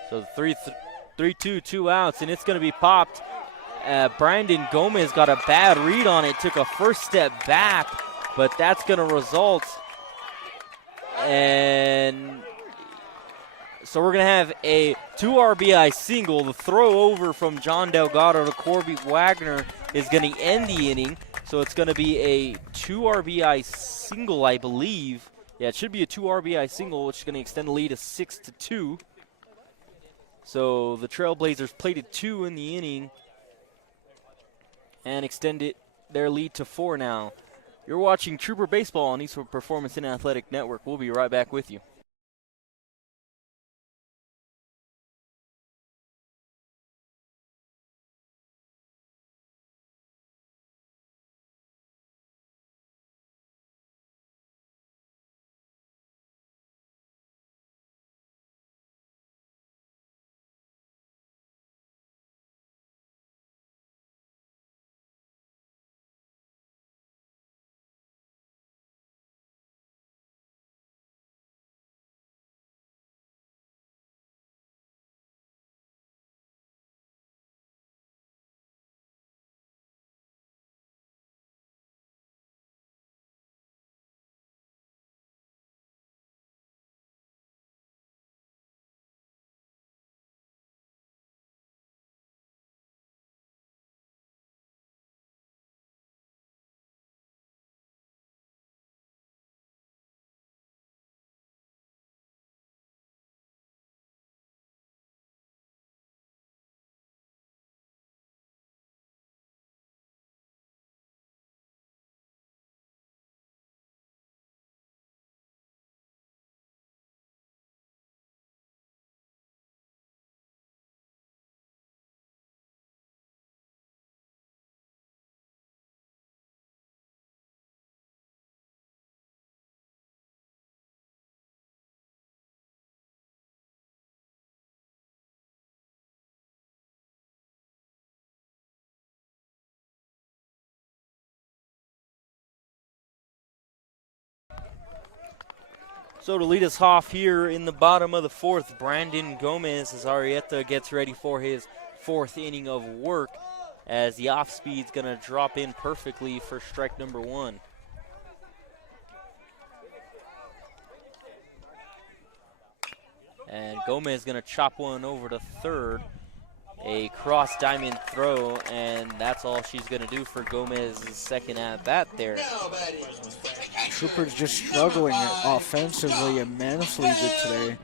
so the 3-2, 2 outs, and it's going to be popped. Brandon Gomez got a bad read on it, took a first step back, but that's going to result. And so we're going to have a 2 RBI single. The throw over from John Delgado to Corby Wagner is going to end the inning. So it's going to be a 2 RBI single, I believe. Yeah, it should be a 2 RBI single, which is going to extend the lead to 6-2. So the Trailblazers plated 2 in the inning and extended their lead to 4 now. You're watching Trooper Baseball on Eastwood Performance and Athletic Network. We'll be right back with you. So to lead us off here in the bottom of the 4th, Brandon Gomez as Arrieta gets ready for his 4th inning of work. as the off speed's going to drop in perfectly for strike number 1. And Gomez going to chop one over to third. A cross diamond throw, and that's all she's going to do for Gomez's second at bat there. Troopers just struggling offensively immensely good today,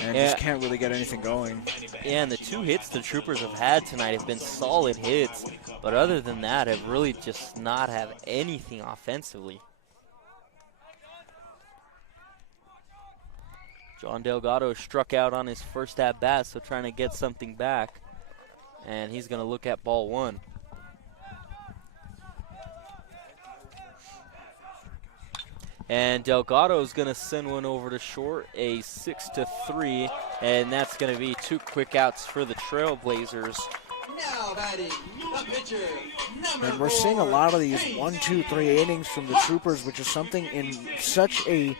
and just can't really get anything going. Yeah, and the 2 hits the Troopers have had tonight have been solid hits, but other than that, have really just not have anything offensively. John Delgado struck out on his first at bat, so trying to get something back. And he's going to look at ball 1. And Delgado's going to send one over to short, a 6-3, and that's going to be 2 quick outs for the Trailblazers. Now batting, the pitcher, number And we're seeing a lot of these 1, 2, 3 innings from the Troopers, which is something in such a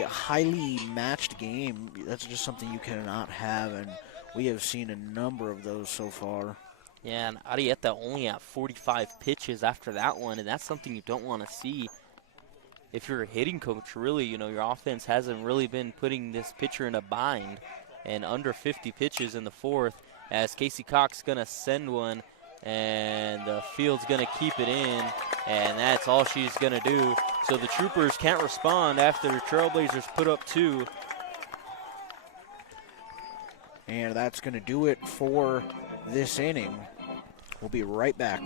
highly matched game. That's just something you cannot have, and we have seen a number of those so far. Yeah, and Arietta only at 45 pitches after that one, and that's something you don't want to see. If you're a hitting coach, really, your offense hasn't really been putting this pitcher in a bind. And under 50 pitches in the 4th, as Casey Cox going to send one, and the field's going to keep it in, and that's all she's going to do. So the Troopers can't respond after the Trailblazers put up 2. And that's going to do it for this inning. We'll be right back.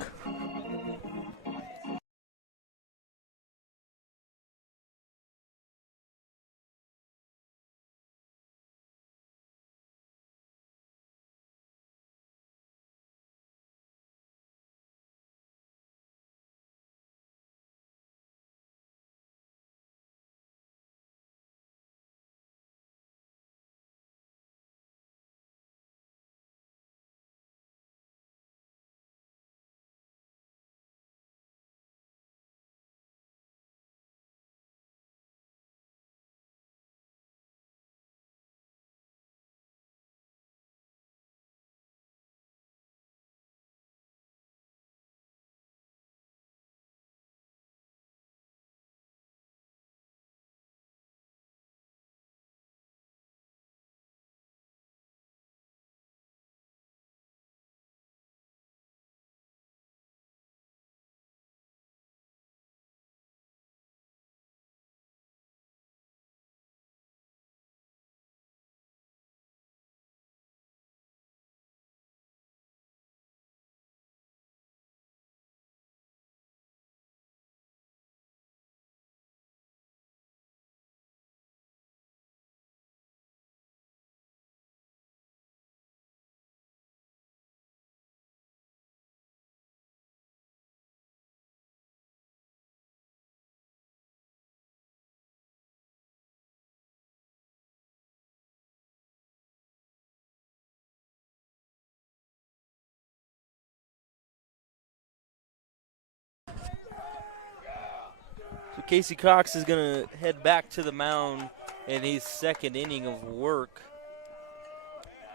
So Casey Cox is going to head back to the mound in his second inning of work,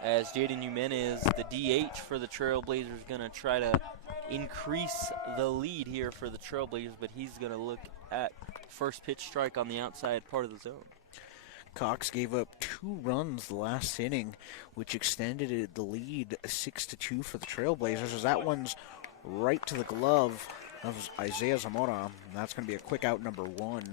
as Jaden Jimenez, the DH for the Trailblazers, going to try to increase the lead here for the Trailblazers, but he's going to look at first pitch strike on the outside part of the zone. Cox gave up 2 runs the last inning, which extended the lead 6-2 for the Trailblazers, as that one's right to the glove of Isaiah Zamora. And that's going to be a quick out number 1.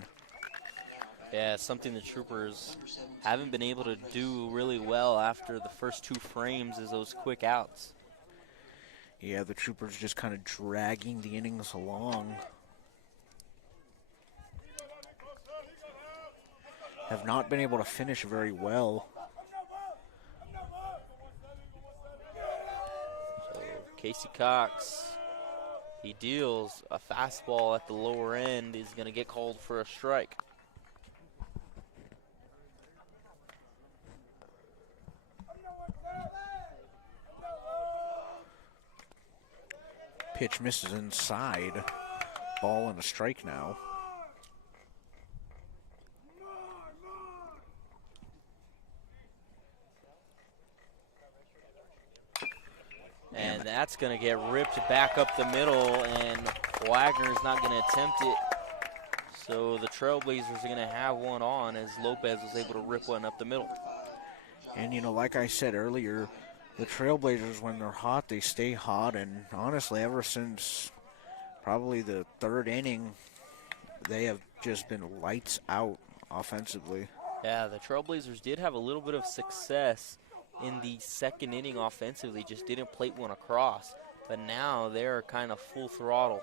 Yeah, something the Troopers haven't been able to do really well after the first 2 frames is those quick outs. Yeah, the Troopers just kind of dragging the innings along. Have not been able to finish very well. So Casey Cox, he deals a fastball at the lower end, is going to get called for a strike. Pitch misses inside. Ball and a strike now. And that's going to get ripped back up the middle, and Wagner's not going to attempt it. So the Trailblazers are going to have one on as Lopez was able to rip one up the middle. And, like I said earlier, the Trailblazers, when they're hot, they stay hot. And honestly, ever since probably the third inning, they have just been lights out offensively. Yeah, the Trailblazers did have a little bit of success in the second inning offensively, just didn't plate one across. But now they're kind of full throttle.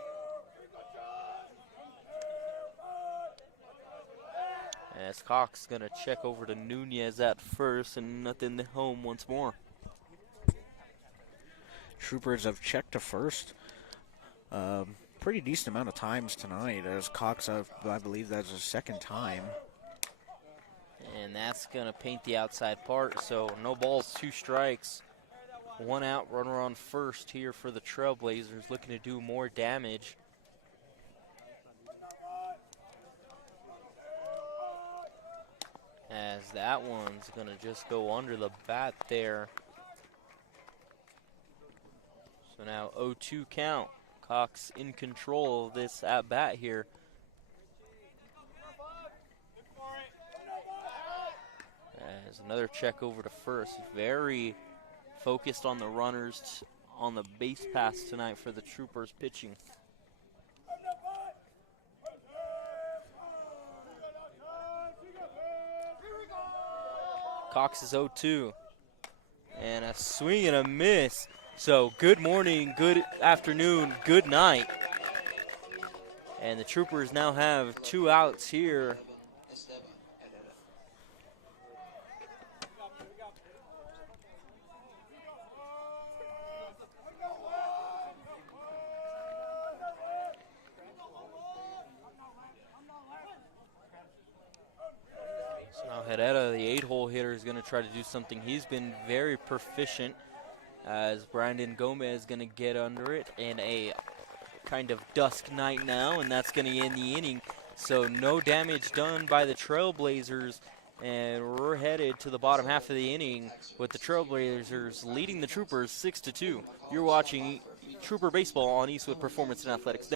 As Cox going to check over to Nunez at first, and nothing to home once more. Troopers have checked to first pretty decent amount of times tonight, as Cox, I believe that's his second time. And that's going to paint the outside part, so no balls, 2 strikes. 1 out, runner on first here for the Trailblazers, looking to do more damage. As that one's going to just go under the bat there. So now 0-2 count. Cox in control of this at-bat here. As another check over to first. Very focused on the runners on the base pass tonight for the Troopers pitching. Cox is 0-2. And a swing and a miss. So good morning, good afternoon, good night. And the Troopers now have 2 outs here. So now Herrera, the 8-hole hitter, is going to try to do something. He's been very proficient, as Brandon Gomez is going to get under it in a kind of dusk night now, and that's going to end the inning. So no damage done by the Trailblazers, and we're headed to the bottom half of the inning with the Trailblazers leading the Troopers 6-2. You're watching Trooper Baseball on Eastwood Performance and Athletics.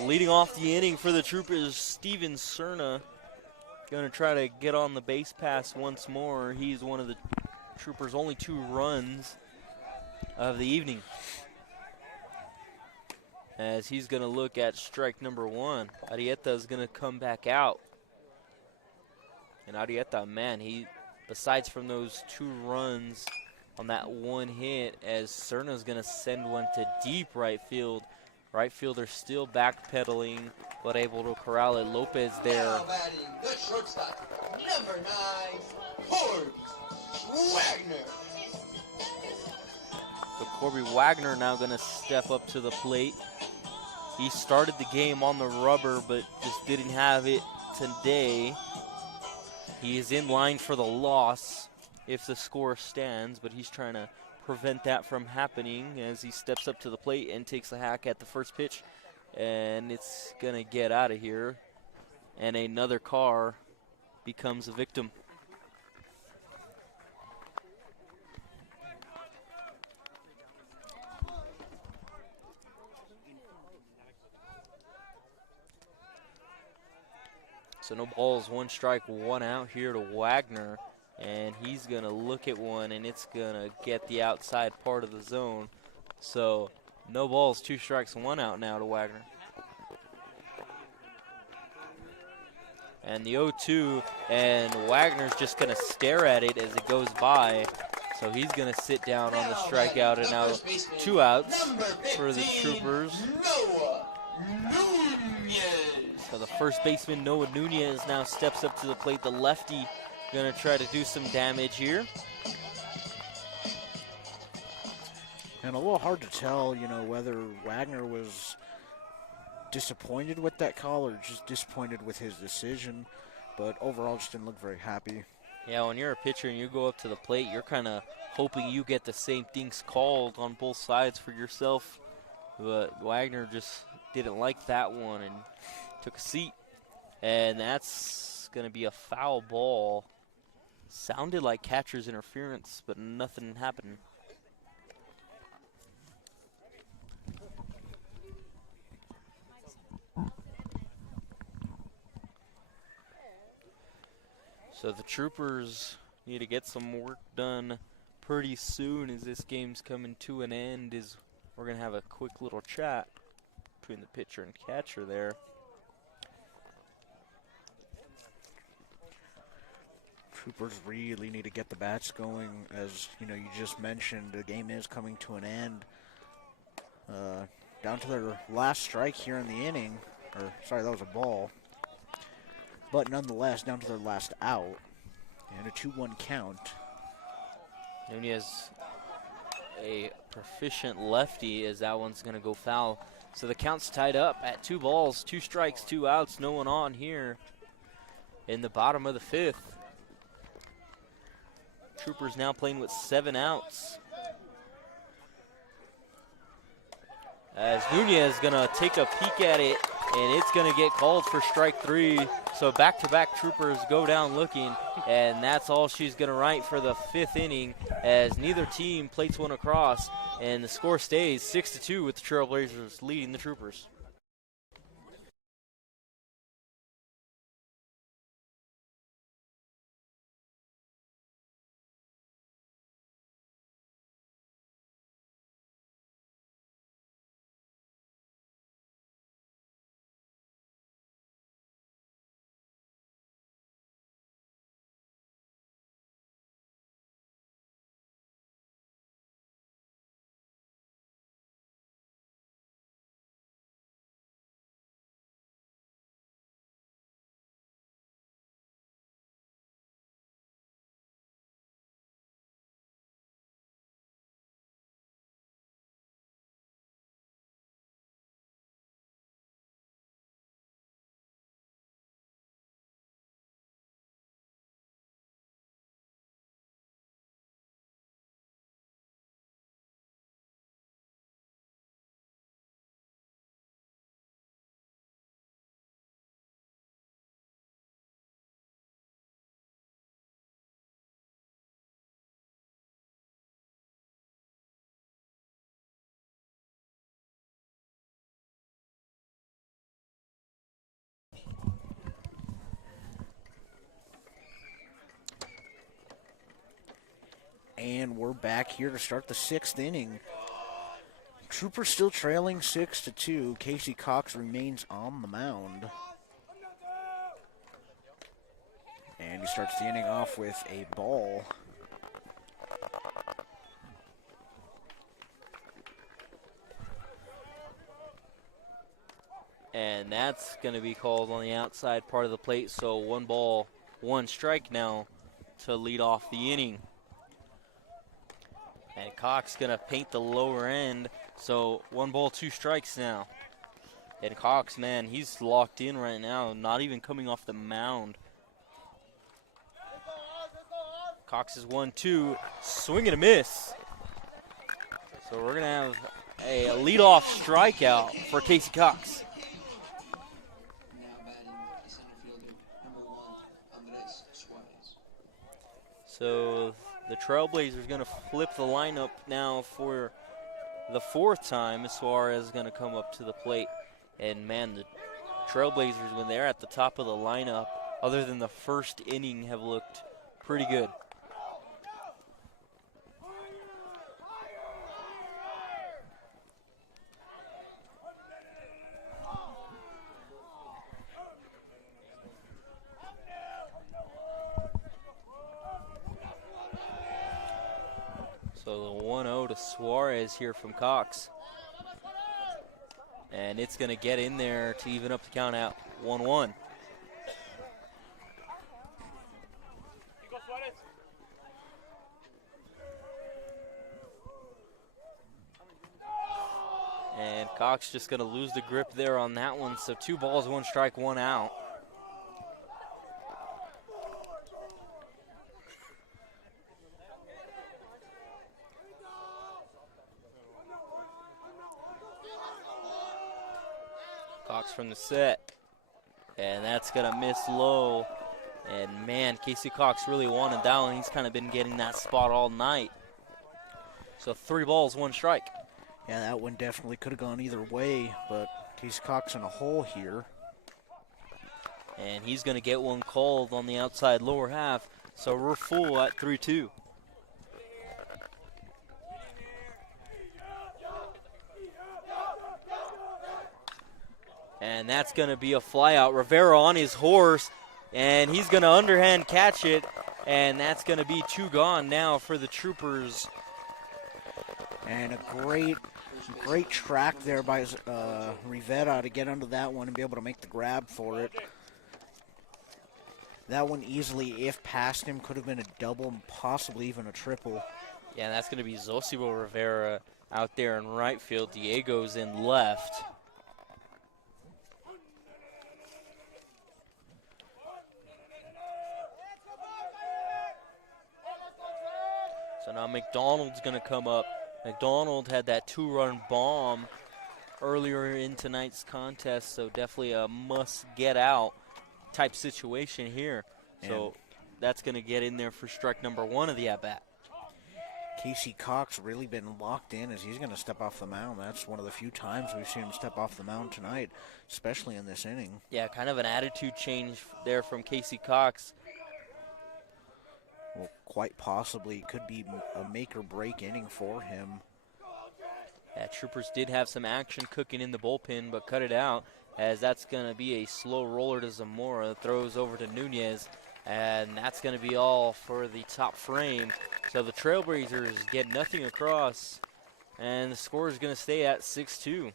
Leading off the inning for the Troopers, Steven Cerna going to try to get on the base pass once more. He's one of the Troopers' only 2 runs of the evening. As he's going to look at strike number 1. Arieta is going to come back out. And Arieta, man, he, besides from those 2 runs on that 1 hit, as Cerna's going to send one to deep right field. Right fielder still backpedaling, but able to corral it. Lopez there. Now batting, the shortstop, number 9, Corby Wagner. So Corby Wagner now going to step up to the plate. He started the game on the rubber, but just didn't have it today. He is in line for the loss if the score stands, but he's trying to prevent that from happening as he steps up to the plate and takes a hack at the first pitch. And it's going to get out of here. And another car becomes a victim. So no balls, 1 strike, 1 out here to Wagner. And he's going to look at one, and it's going to get the outside part of the zone. So no balls, 2 strikes, 1 out now to Wagner. And the 0-2, and Wagner's just going to stare at it as it goes by. So he's going to sit down on the strikeout, and now 2 outs for the Troopers. So the first baseman, Noah Nunez, now steps up to the plate. The lefty going to try to do some damage here. And a little hard to tell, you know, whether Wagner was disappointed with that call or just disappointed with his decision. But overall, just didn't look very happy. Yeah, when you're a pitcher and you go up to the plate, you're kind of hoping you get the same things called on both sides for yourself. But Wagner just didn't like that one and took a seat. And that's going to be a foul ball. Sounded like catcher's interference, but nothing happened. So the Troopers need to get some work done pretty soon as this game's coming to an end. We're going to have a quick little chat between the pitcher and catcher there. Troopers really need to get the bats going. As you know, you just mentioned, the game is coming to an end. Down to their last strike here in the inning. Or, sorry, that was a ball. But nonetheless, down to their last out. And a 2-1 count. Nunez, a proficient lefty, as that one's going to go foul. So the count's tied up at 2 balls, 2 strikes, 2 outs, no one on here in the bottom of the 5th. Troopers now playing with 7 outs. As Nunez is going to take a peek at it, and it's going to get called for strike 3. So back-to-back Troopers go down looking, and that's all she's going to write for the 5th inning as neither team plates one across, and the score stays 6-2 with the Trailblazers leading the Troopers. And we're back here to start the 6th inning. Troopers still trailing 6-2. Casey Cox remains on the mound. And he starts the inning off with a ball. And that's going to be called on the outside part of the plate. So 1 ball, 1 strike now to lead off the inning. And Cox going to paint the lower end. So 1 ball, 2 strikes now. And Cox, man, he's locked in right now, not even coming off the mound. Cox is 1-2, swing and a miss. So we're going to have a leadoff strikeout for Casey Cox. Now batting the center fielder, number 1, Andres Suarez. So the Trailblazers going to flip the lineup now for the 4th time. Suarez is going to come up to the plate. And, man, the Trailblazers, when they're at the top of the lineup, other than the first inning, have looked pretty good. So the 1-0 to Suarez here from Cox. And it's going to get in there to even up the count at 1-1. And Cox just going to lose the grip there on that one. So 2 balls, 1 strike, 1 out. Cox from the set, and that's going to miss low. And man, Casey Cox really wanted that one. He's kind of been getting that spot all night. So 3 balls, 1 strike. Yeah, that one definitely could have gone either way, but Casey Cox in a hole here. And he's going to get one called on the outside lower half. So we're full at 3-2. And that's going to be a flyout. Rivera on his horse, and he's going to underhand catch it, and that's going to be 2 gone now for the Troopers. And a great track there by Rivera to get under that one and be able to make the grab for it. That one easily, if past him, could have been a double, possibly even a triple. Yeah, and that's going to be Zosibo Rivera out there in right field. Diego's in left. So now McDonald's going to come up. McDonald had that 2-run bomb earlier in tonight's contest, so definitely a must-get-out type situation here. So that's going to get in there for strike number 1 of the at-bat. Casey Cox really been locked in as he's going to step off the mound. That's one of the few times we've seen him step off the mound tonight, especially in this inning. Yeah, kind of an attitude change there from Casey Cox. Well, quite possibly could be a make-or-break inning for him. Yeah, Troopers did have some action cooking in the bullpen, but cut it out, as that's going to be a slow roller to Zamora. Throws over to Nunez, and that's going to be all for the top frame. So the Trailblazers get nothing across, and the score is going to stay at 6-2.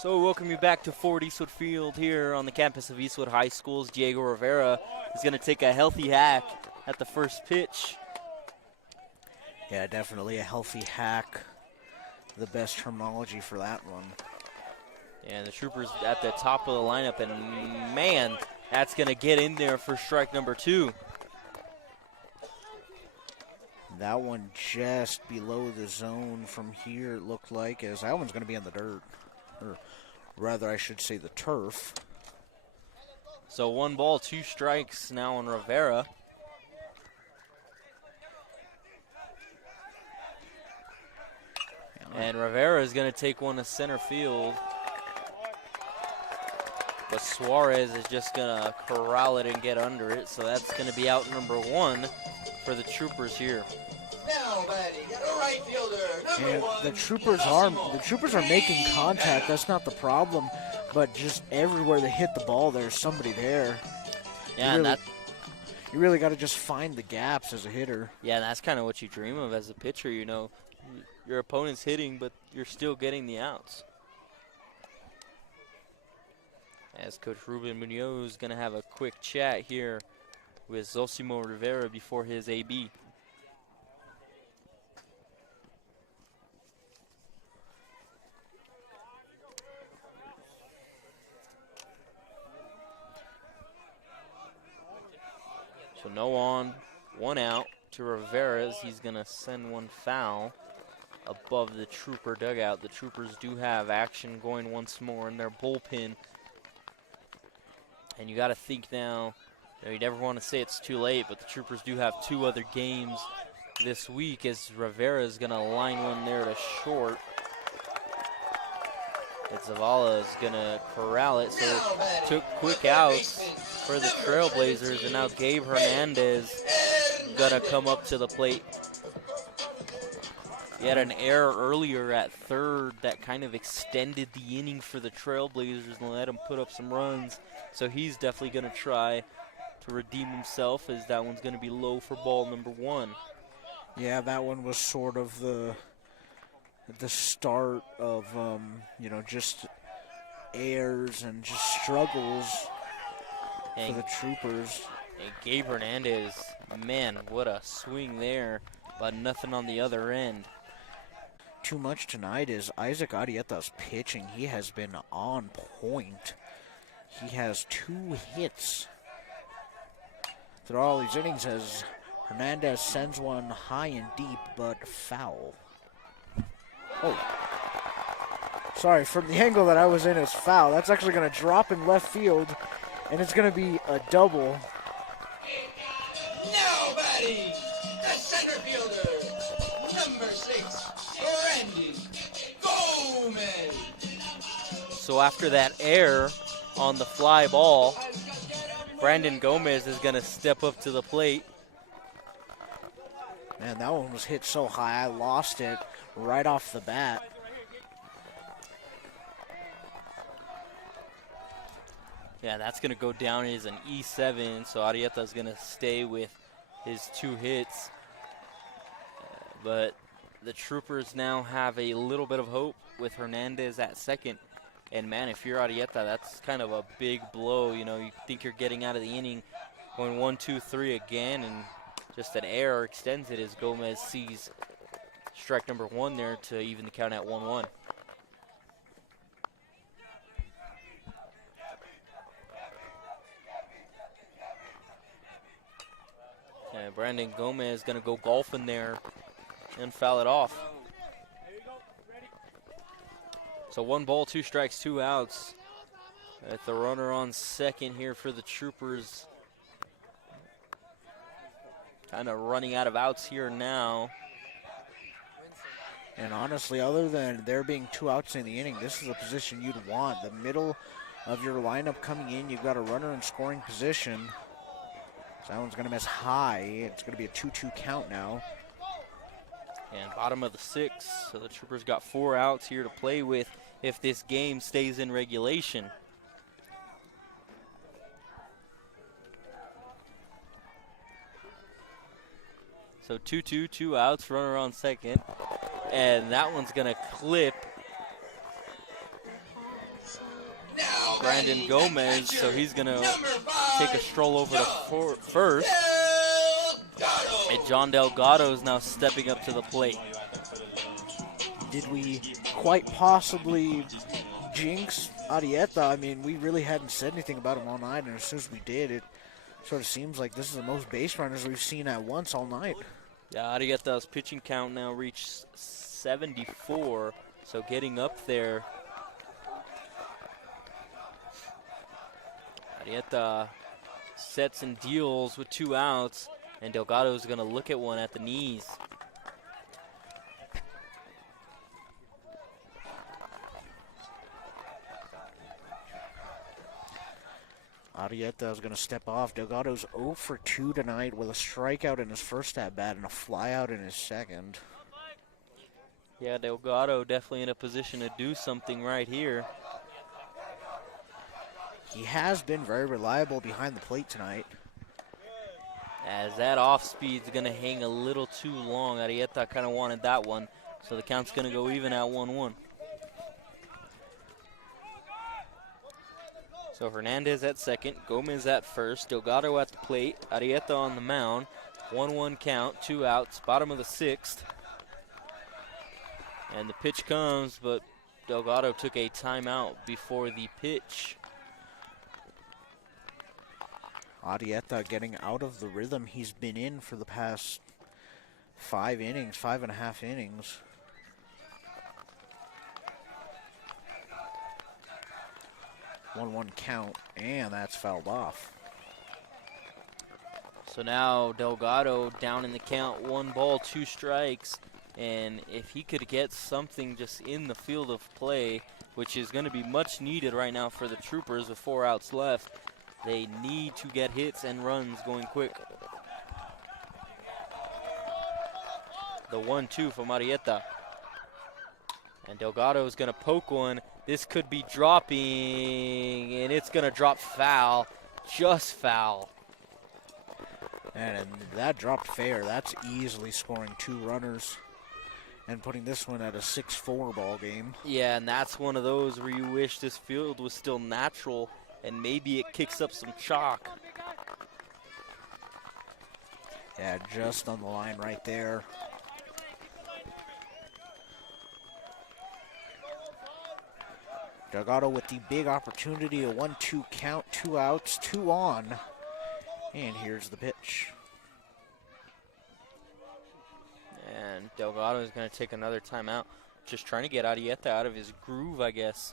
So we welcome you back to Ford Eastwood Field here on the campus of Eastwood High School's Diego Rivera is going to take a healthy hack at the first pitch. Yeah, definitely a healthy hack. The best terminology for that one. And the Troopers at the top of the lineup, and man, that's going to get in there for strike number 2. That one just below the zone from here, it looked like, as that one's going to be in the dirt. Or rather, I should say the turf. So 1 ball, 2 strikes now on Rivera. And Rivera is going to take one to center field. But Suarez is just going to corral it and get under it. So that's going to be out number 1 for the Troopers here. Now batting, the right fielder, And number 1. the Troopers are making contact. That's not the problem. But just everywhere they hit the ball, there's somebody there. Yeah, and You really got to just find the gaps as a hitter. yeah, that's kind of what you dream of as a pitcher, you know. Your opponent's hitting, but you're still getting the outs. As Coach Ruben Munoz is going to have a quick chat here with Zosimo Rivera before his AB. So no on, 1 out to Rivera's. He's going to send one foul above the Trooper dugout. The Troopers do have action going once more in their bullpen. And you got to think now, you never want to say it's too late, but the Troopers do have 2 other games this week as Rivera is going to line one there to short. And Zavala is going to corral it, so took quick outs for the Trailblazers, and now Gabe Hernandez going to come up to the plate. He had an error earlier at third that kind of extended the inning for the Trailblazers and let him put up some runs. So he's definitely going to try to redeem himself, as that one's going to be low for ball number 1. Yeah, that one was sort of the start of, just errors and just struggles for the Troopers. And Gabe Hernandez, man, what a swing there, but nothing on the other end. Too much tonight is Isaac Arieta's pitching. He has been on point. He has 2 hits through all these innings as Hernandez sends one high and deep, but foul. Oh. Sorry, from the angle that I was in, it's foul. That's actually going to drop in left field, and it's going to be a double. Now batting, the center fielder, number 6, Brandon Gomez. So after that error on the fly ball, Brandon Gomez is going to step up to the plate. Man, that one was hit so high, I lost it right off the bat. Yeah, that's going to go down as an E7, so Arieta is going to stay with his 2 hits. But the Troopers now have a little bit of hope with Hernandez at second. And, man, if you're Arieta, that's kind of a big blow. You know, you think you're getting out of the inning, going 1, 2, 3 again, and just an error extends it as Gomez sees strike number 1 there to even the count at 1-1. And Brandon Gomez is going to go golfing there and foul it off. So 1 ball, 2 strikes, 2 outs. At the runner on second here for the Troopers. Kind of running out of outs here now. And honestly, other than there being 2 outs in the inning, this is a position you'd want. The middle of your lineup coming in, you've got a runner in scoring position. So that one's going to miss high. It's going to be a 2-2 count now. And bottom of the 6th, so the Troopers got 4 outs here to play with if this game stays in regulation. So 2-2, 2 outs, runner on second. And that one's going to clip Brandon Gomez, so he's going to take a stroll over to first. And John Delgado is now stepping up to the plate. Did we quite possibly jinx Arieta? I mean, we really hadn't said anything about him all night, and as soon as we did, it sort of seems like this is the most base runners we've seen at once all night. Yeah, Arieta's pitching count now reached 74, so getting up there. Arieta sets and deals with 2 outs, and Delgado's going to look at one at the knees. Arieta is going to step off. Delgado's 0 for 2 tonight with a strikeout in his first at-bat and a flyout in his second. Yeah, Delgado definitely in a position to do something right here. He has been very reliable behind the plate tonight. As that off speed's going to hang a little too long. Arieta kind of wanted that one, so the count's going to go even at 1-1. So Hernandez at second, Gomez at first, Delgado at the plate, Arieta on the mound. 1-1 count, 2 outs, bottom of the 6th. And the pitch comes, but Delgado took a timeout before the pitch. Arieta getting out of the rhythm he's been in for the past 5 innings, 5.5 innings. One count, and that's fouled off. So now Delgado down in the count, 1 ball, 2 strikes. And if he could get something just in the field of play, which is going to be much needed right now for the Troopers with 4 outs left, they need to get hits and runs going quick. The 1-2 from Arieta. And Delgado is going to poke one. This could be dropping, and it's going to drop foul, just foul. And that dropped fair. That's easily scoring 2 runners and putting this one at a 6-4 ball game. Yeah, and that's one of those where you wish this field was still natural and maybe it kicks up some chalk. Yeah, just on the line right there. Delgado with the big opportunity, a 1-2 count, 2 outs, 2 on. And here's the pitch. And Delgado is going to take another timeout. Just trying to get Arieta out of his groove, I guess.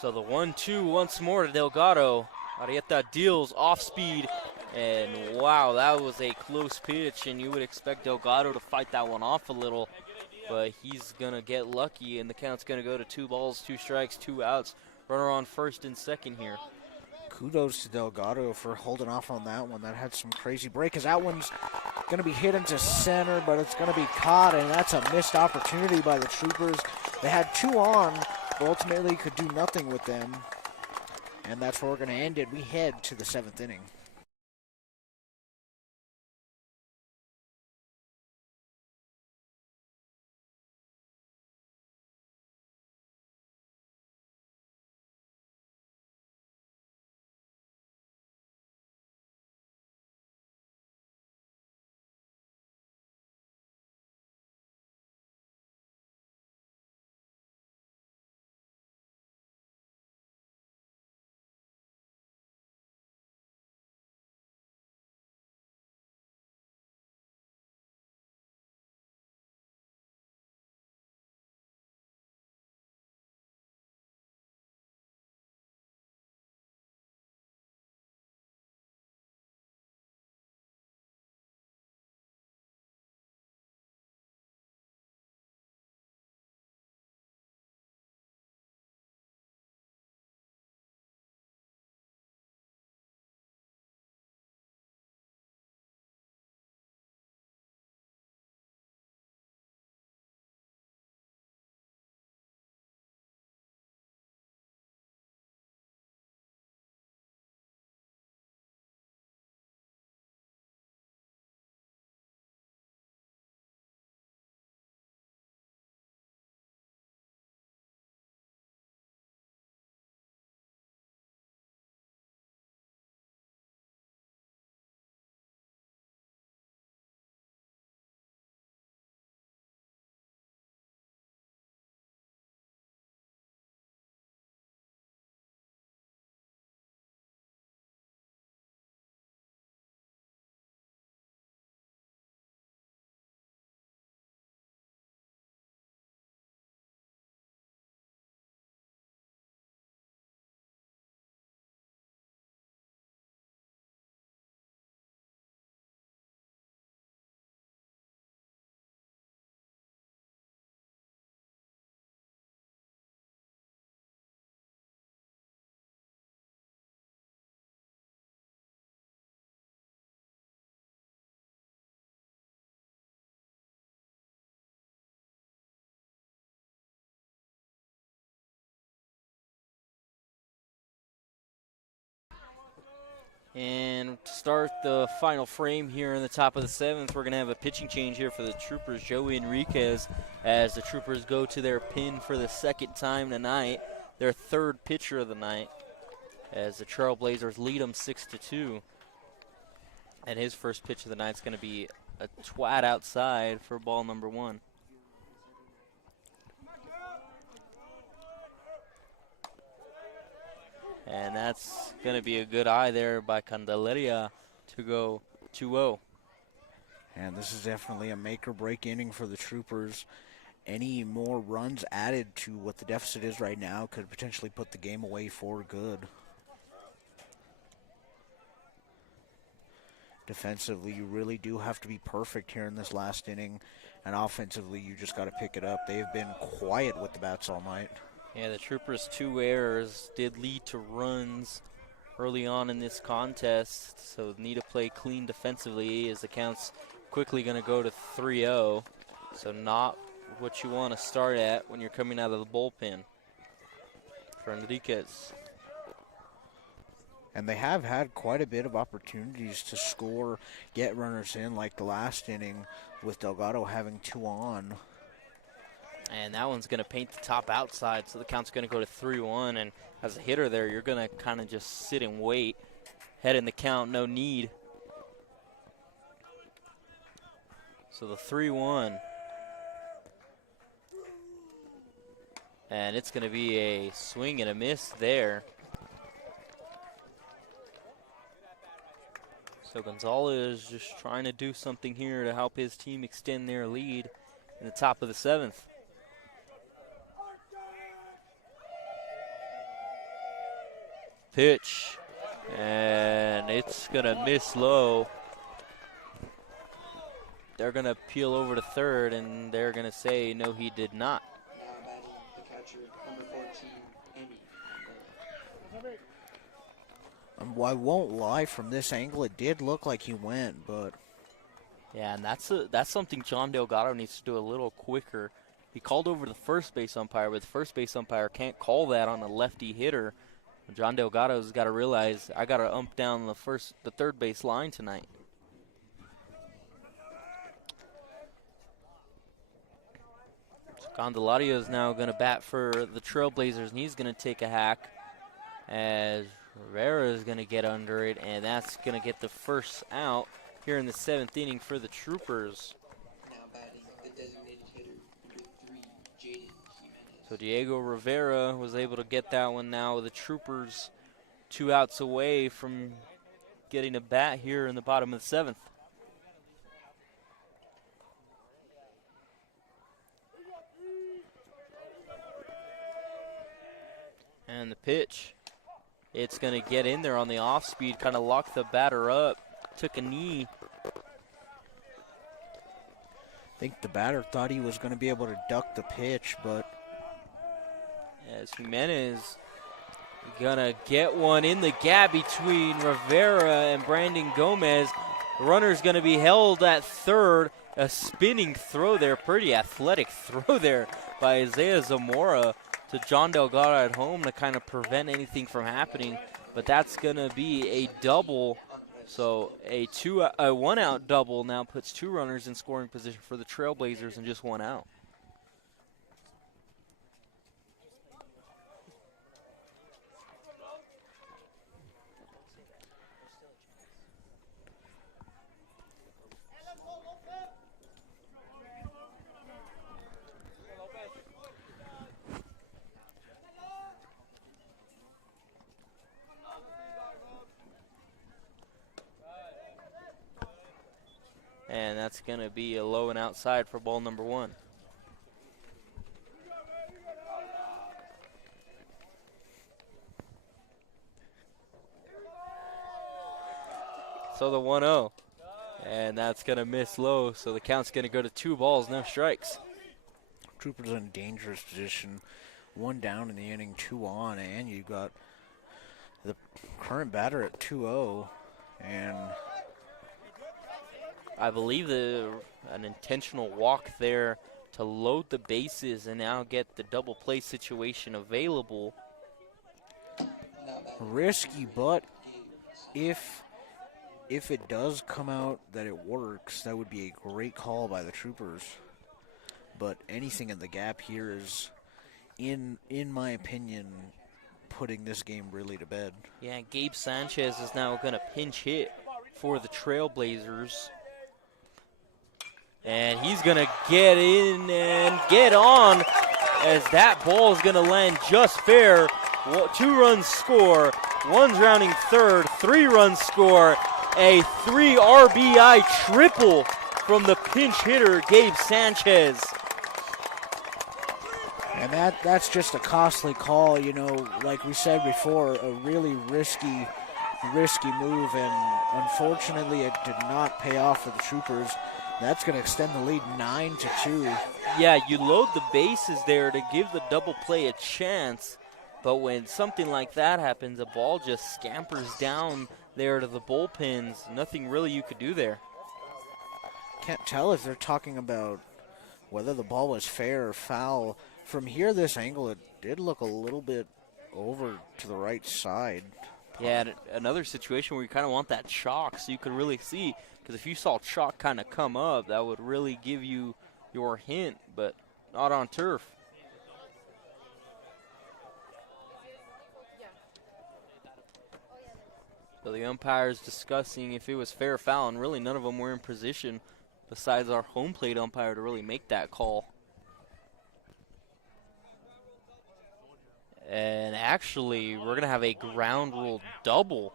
So the 1-2 once more to Delgado. Arieta deals off speed. And wow, that was a close pitch, and you would expect Delgado to fight that one off a little. But he's going to get lucky, and the count's going to go to 2 balls, 2 strikes, 2 outs. Runner on first and second here. Kudos to Delgado for holding off on that one. That had some crazy break, because that one's going to be hit into center, but it's going to be caught, and that's a missed opportunity by the Troopers. They had 2 on, but ultimately could do nothing with them. And that's where we're going to end it. We head to the 7th inning. And to start the final frame here in the top of the 7th, we're going to have a pitching change here for the Troopers, Joey Enriquez, as the Troopers go to their pin for the second time tonight, their third pitcher of the night, as the Trailblazers lead them 6-2. And his first pitch of the night is going to be a twat outside for ball number 1. And that's going to be a good eye there by Candelaria to go 2-0. And this is definitely a make-or-break inning for the Troopers. Any more runs added to what the deficit is right now could potentially put the game away for good. Defensively, you really do have to be perfect here in this last inning. And offensively, you just got to pick it up. They've been quiet with the bats all night. Yeah, the Troopers' 2 errors did lead to runs early on in this contest, so need to play clean defensively as the count's quickly going to go to 3-0. So not what you want to start at when you're coming out of the bullpen for Enriquez. And they have had quite a bit of opportunities to score, get runners in, like the last inning with Delgado having 2 on. And that one's going to paint the top outside, so the count's going to go to 3-1. And as a hitter there, you're going to kind of just sit and wait. Head in the count, no need. So the 3-1. And it's going to be a swing and a miss there. So Gonzalez just trying to do something here to help his team extend their lead in the top of the 7th. Pitch, and it's gonna miss low. They're gonna peel over to third, and they're gonna say no, he did not. Now batting the catcher, number 14, Amy. I won't lie, from this angle, it did look like he went, but Yeah, and that's something John Delgado needs to do a little quicker. He called over the first base umpire, but the first base umpire can't call that on a lefty hitter. John Delgado's got to realize I got to ump down the third base line tonight. So Candelaria is now going to bat for the Trailblazers, and he's going to take a hack as Rivera is going to get under it, and that's going to get the first out here in the 7th inning for the Troopers. Now batting the designated hitter, number 3, Jaden Jimenez. So Diego Rivera was able to get that one now. The Troopers 2 outs away from getting a bat here in the bottom of the 7th. And the pitch, it's going to get in there on the off speed, kind of lock the batter up, took a knee. I think the batter thought he was going to be able to duck the pitch, but As Jimenez gonna get one in the gap between Rivera and Brandon Gomez. The runner's gonna be held at third. A spinning throw there, pretty athletic throw there by Isaiah Zamora to John Delgado at home to kind of prevent anything from happening. But that's gonna be a double. So a 1-out double now puts 2 runners in scoring position for the Trailblazers and just 1 out. And that's going to be a low and outside for ball number 1. So the 1-0. And that's going to miss low. So the count's going to go to 2 balls, no strikes. Troopers in a dangerous position. 1 down in the inning, 2 on, and you got the current batter at 2-0. And I believe an intentional walk there to load the bases and now get the double play situation available. risky, but if if it does come out that it works, that would be a great call by the Troopers. But anything in the gap here is, in my opinion, putting this game really to bed. Yeah, Gabe Sanchez is now going to pinch hit for the Trailblazers. And he's going to get in and get on as that ball is going to land just fair. 2 runs score, one's rounding third, 3 runs score, a 3 RBI triple from the pinch hitter, Gabe Sanchez. And that's just a costly call, you know, like we said before, a really risky move, and unfortunately it did not pay off for the Troopers. That's going to extend the lead 9-2. Yeah, you load the bases there to give the double play a chance, but when something like that happens, the ball just scampers down there to the bullpens. Nothing really you could do there. Can't tell if they're talking about whether the ball was fair or foul. From here, this angle, it did look a little bit over to the right side. Yeah, another situation where you kind of want that chalk so you could really see, because if you saw chalk kind of come up, that would really give you your hint, but not on turf. So the umpire's discussing if it was fair or foul, and really none of them were in position besides our home plate umpire to really make that call. And actually, we're going to have a ground rule double.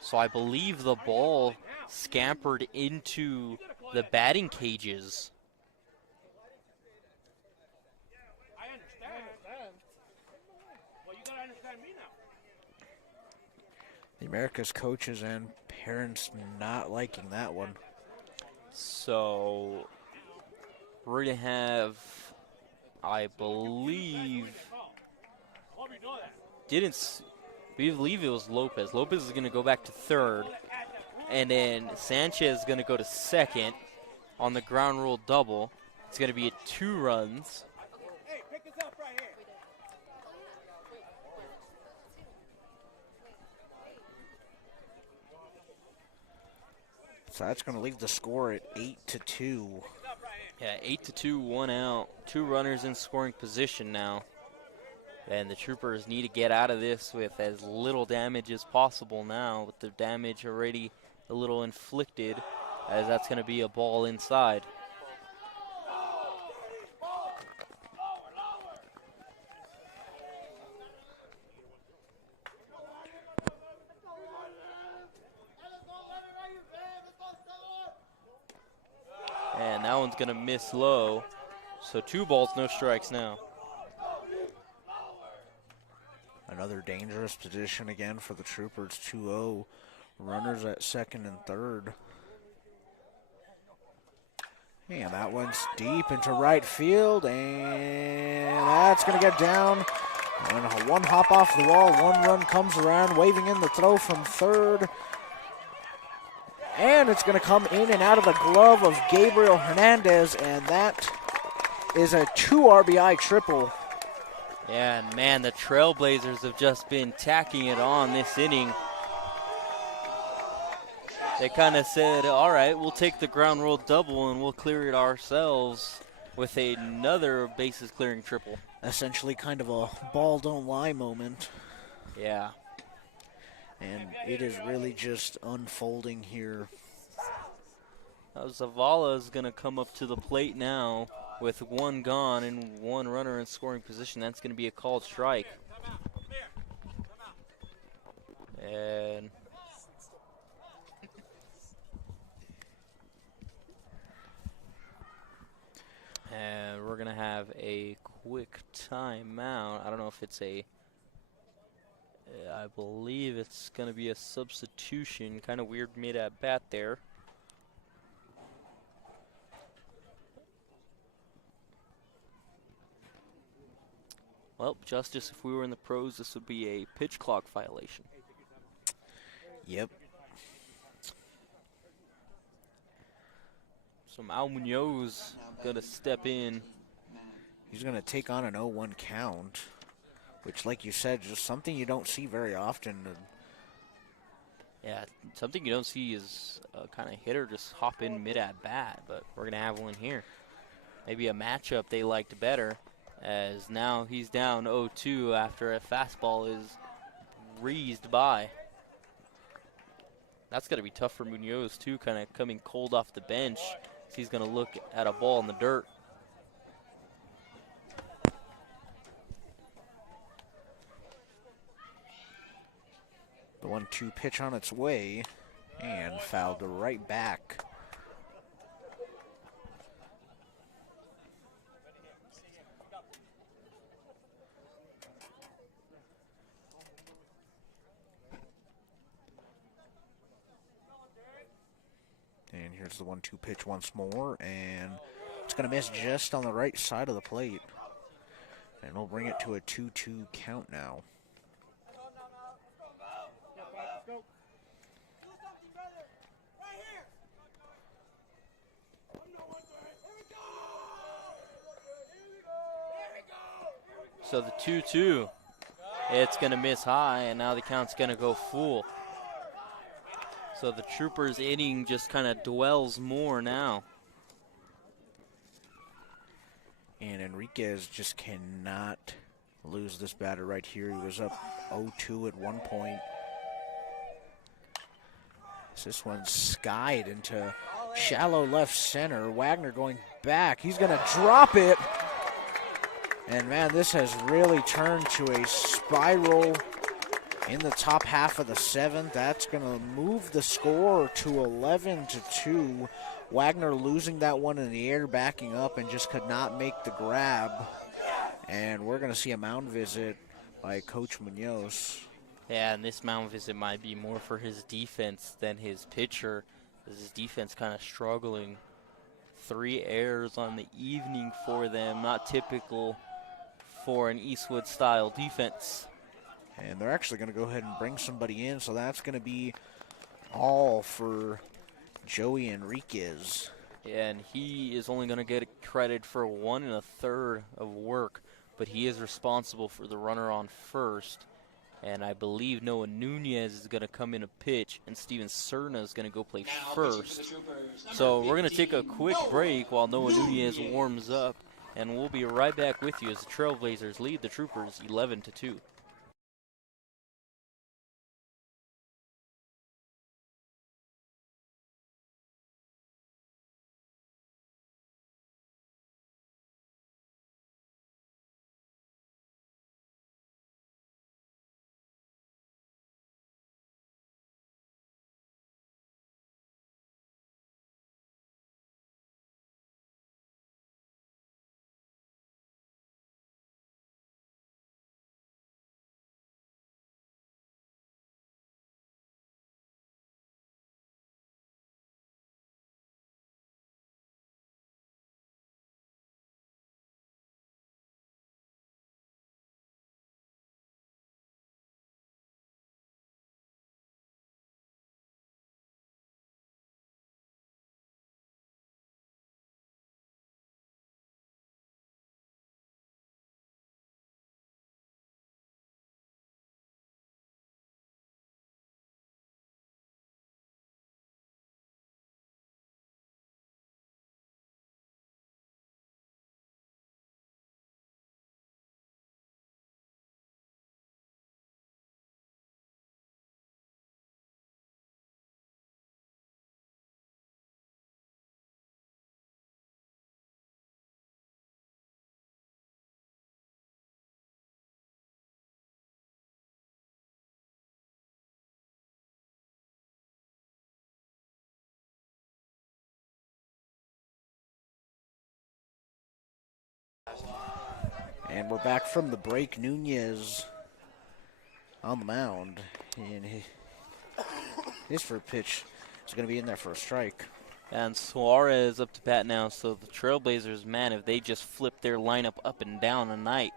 So I believe the ball scampered into the batting cages. I understand. Well, you gotta understand me now. The America's coaches and parents not liking that one. So we're going to have, I believe, we believe it was Lopez. Lopez is going to go back to third, and then Sanchez is going to go to second on the ground rule double. It's going to be 2 runs. Hey, pick this up right here. So that's going to leave the score at 8-2. Yeah, 8-2, 1 out. 2 runners in scoring position now. And the Troopers need to get out of this with as little damage as possible now, with the damage already a little inflicted, as that's going to be a ball inside. And that one's going to miss low. So 2 balls, no strikes now. Another dangerous position again for the Troopers. 2-0. Runners at second and third. And that one's deep into right field. And that's going to get down. And 1 hop off the wall. 1 run comes around, waving in the throw from third. And it's going to come in and out of the glove of Gabriel Hernandez. And that is a 2 RBI triple. Yeah, and man, the Trailblazers have just been tacking it on this inning. They kind of said, all right, we'll take the ground rule double and we'll clear it ourselves with another bases clearing triple. Essentially kind of a ball don't lie moment. Yeah. And it is really just unfolding here. Zavala is going to come up to the plate now with 1 gone and 1 runner in scoring position. That's going to be a called strike. And we're going to have a quick timeout. I don't know if it's I believe it's going to be a substitution. Kind of weird mid at bat there. Well, Justice, if we were in the pros, this would be a pitch clock violation. Yep. So Mal Munoz going to step in. He's going to take on an 0-1 count, which, like you said, just something you don't see very often. Yeah, something you don't see is a kind of hitter just hop in mid at bat, but we're going to have one here. Maybe a matchup they liked better, as now he's down 0-2 after a fastball is breezed by. That's going to be tough for Munoz, too, kind of coming cold off the bench. He's going to look at a ball in the dirt. The 1-2 pitch on its way and fouled right back. And here's the 1-2 pitch once more, and it's going to miss just on the right side of the plate. And we'll bring it to a 2-2 count now. So the 2-2, it's going to miss high, and now the count's going to go full. So the Troopers' inning just kind of dwells more now. And Enriquez just cannot lose this batter right here. He was up 0-2 at one point. This one's skied into shallow left center. Wagner going back. He's going to drop it. And, man, this has really turned to a spiral in the top half of the seventh. That's going to move the score to 11-2. Wagner losing that one in the air, backing up, and just could not make the grab. And we're going to see a mound visit by Coach Munoz. Yeah, and this mound visit might be more for his defense than his pitcher, as his defense kind of struggling. 3 errors on the evening for them, not typical for an Eastwood-style defense. And they're actually going to go ahead and bring somebody in, so that's going to be all for Joey Enriquez. Yeah, and he is only going to get credit for 1 1/3 of work, but he is responsible for the runner on first. And I believe Noah Nunez is going to come in a pitch, and Steven Cerna is going to go play first. So we're going to take a quick break while Noah Nunez warms up, and we'll be right back with you as the Trailblazers lead the Troopers 11-2. And we're back from the break. Nunez on the mound. And his first pitch is going to be in there for a strike. And Suarez up to bat now, so the Trailblazers, man, if they just flip their lineup up and down tonight.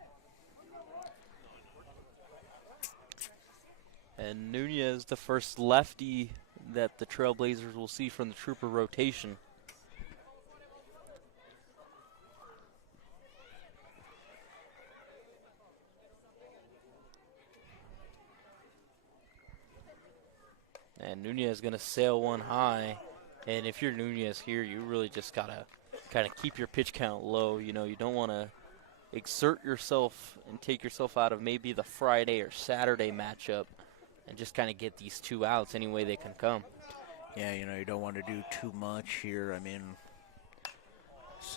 And Nunez, the first lefty that the Trailblazers will see from the Trooper rotation. And Nunez is going to sail one high. And if you're Nunez here, you really just got to kind of keep your pitch count low. You know, you don't want to exert yourself and take yourself out of maybe the Friday or Saturday matchup and just kind of get these 2 outs any way they can come. Yeah, you know, you don't want to do too much here. I mean,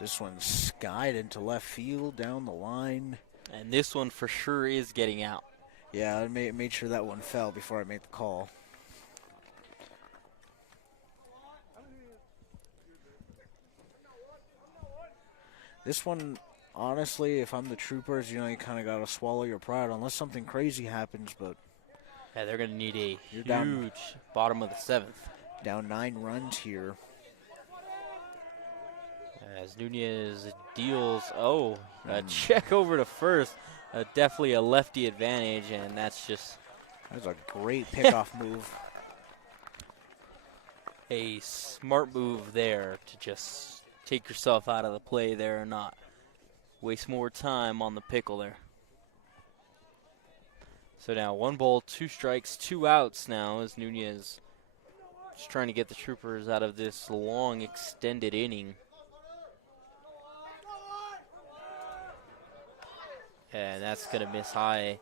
this one's skied into left field down the line. And this one for sure is getting out. Yeah, I made sure that one fell before I made the call. This one, honestly, if I'm the Troopers, you know, you kind of got to swallow your pride unless something crazy happens, but Yeah, they're going to need a You're huge down. bottom of the 7th. down 9 runs here. As Nunez deals, a check over to first. Definitely a lefty advantage, and that's just That's a great pickoff move. a smart move there to just take yourself out of the play there and not waste more time on the pickle there. So now 1 ball, 2 strikes, 2 outs now as Nunez just trying to get the Troopers out of this long extended inning. And that's going to miss high.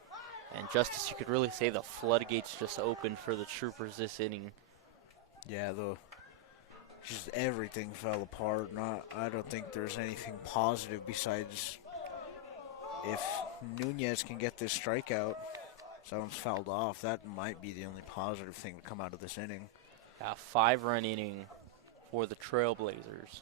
And Justice, you could really say the floodgates just opened for the Troopers this inning. Yeah, just everything fell apart. I don't think there's anything positive besides if Nunez can get this strikeout. Someone's fouled off. That might be the only positive thing to come out of this inning. A 5-run inning for the Trailblazers.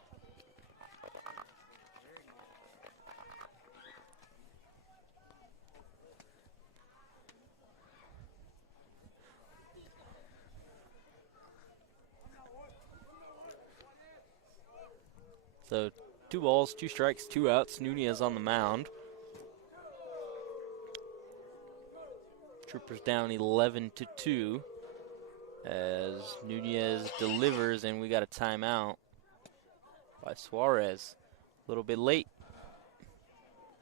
So 2 balls, 2 strikes, 2 outs. Nunez on the mound. Troopers down 11-2 as Nunez delivers, and we got a timeout by Suarez. A little bit late.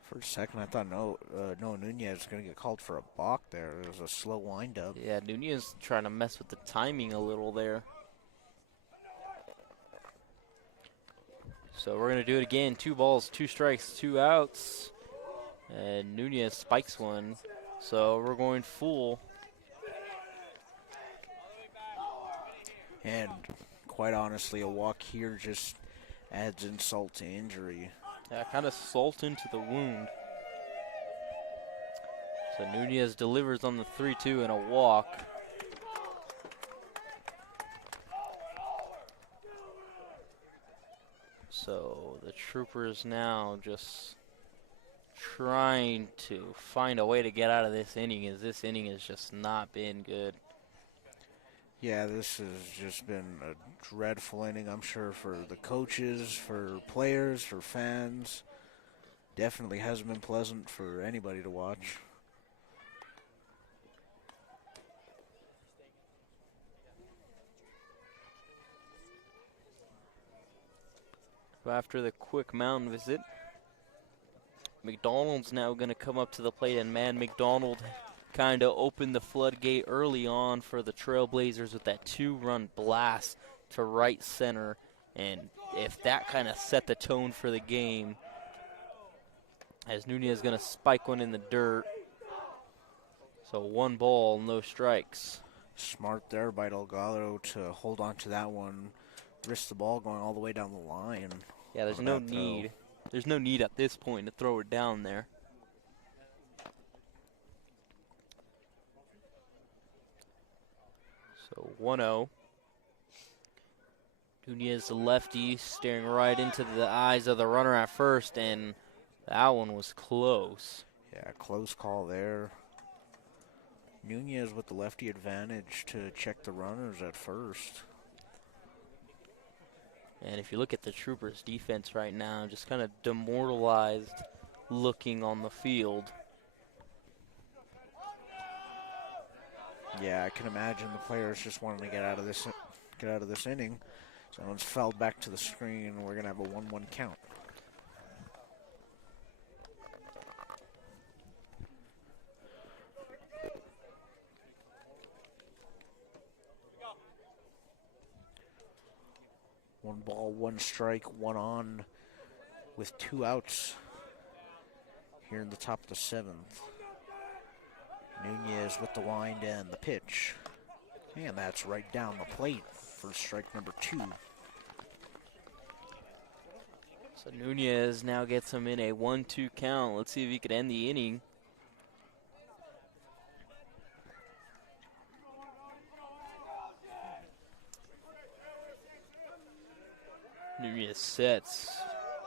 For a second, I thought Noah Nunez was going to get called for a balk there. It was a slow windup. Yeah, Nunez trying to mess with the timing a little there. So we're going to do it again. 2 balls, 2 strikes, 2 outs. And Nunez spikes one. So we're going full. And quite honestly, a walk here just adds insult to injury. Yeah, kind of salt into the wound. So Nunez delivers on the 3-2 and a walk. So the Troopers now just trying to find a way to get out of this inning, as this inning has just not been good. Yeah, this has just been a dreadful inning, I'm sure, for the coaches, for players, for fans. Definitely hasn't been pleasant for anybody to watch. After the quick mound visit, McDonald's now going to come up to the plate, and man, McDonald kind of opened the floodgate early on for the Trailblazers with that 2-run blast to right center, and if that kind of set the tone for the game, as Nunez is going to spike one in the dirt. So 1 ball, no strikes. Smart there by Delgado to hold on to that one, risk the ball going all the way down the line. Yeah, there's no need. There's no need at this point to throw it down there. So 1-0. Nunez, the lefty, staring right into the eyes of the runner at first, and that one was close. Yeah, close call there. Nunez with the lefty advantage to check the runners at first. And if you look at the Troopers' defense right now, just kind of demoralized looking on the field. Yeah, I can imagine the players just wanting to get out of this inning. Someone's fouled back to the screen. We're gonna have a 1-1 count. 1 ball, 1 strike, 1 on with 2 outs here in the top of the 7th. Nunez with the wind and the pitch. And that's right down the plate for strike number 2. So Nunez now gets him in a 1-2 count. Let's see if he can end the inning. Nunez sets,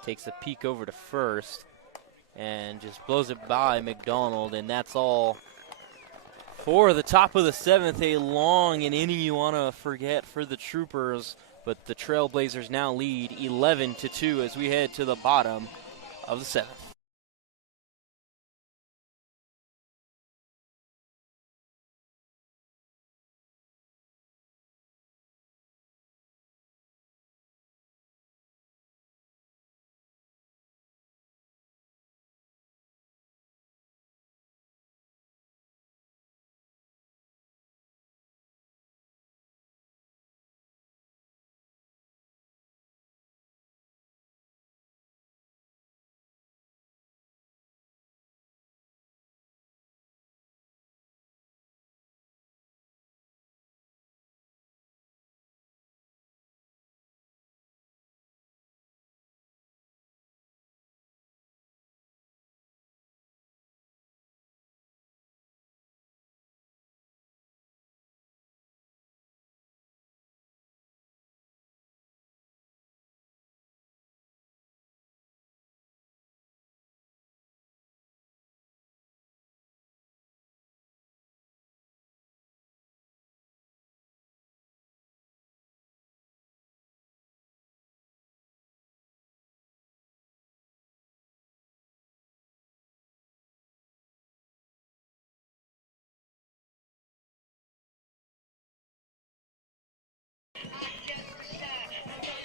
takes a peek over to first, and just blows it by McDonald, and that's all for the top of the 7th. A long inning you want to forget for the Troopers, but the Trailblazers now lead 11-2 as we head to the bottom of the 7th.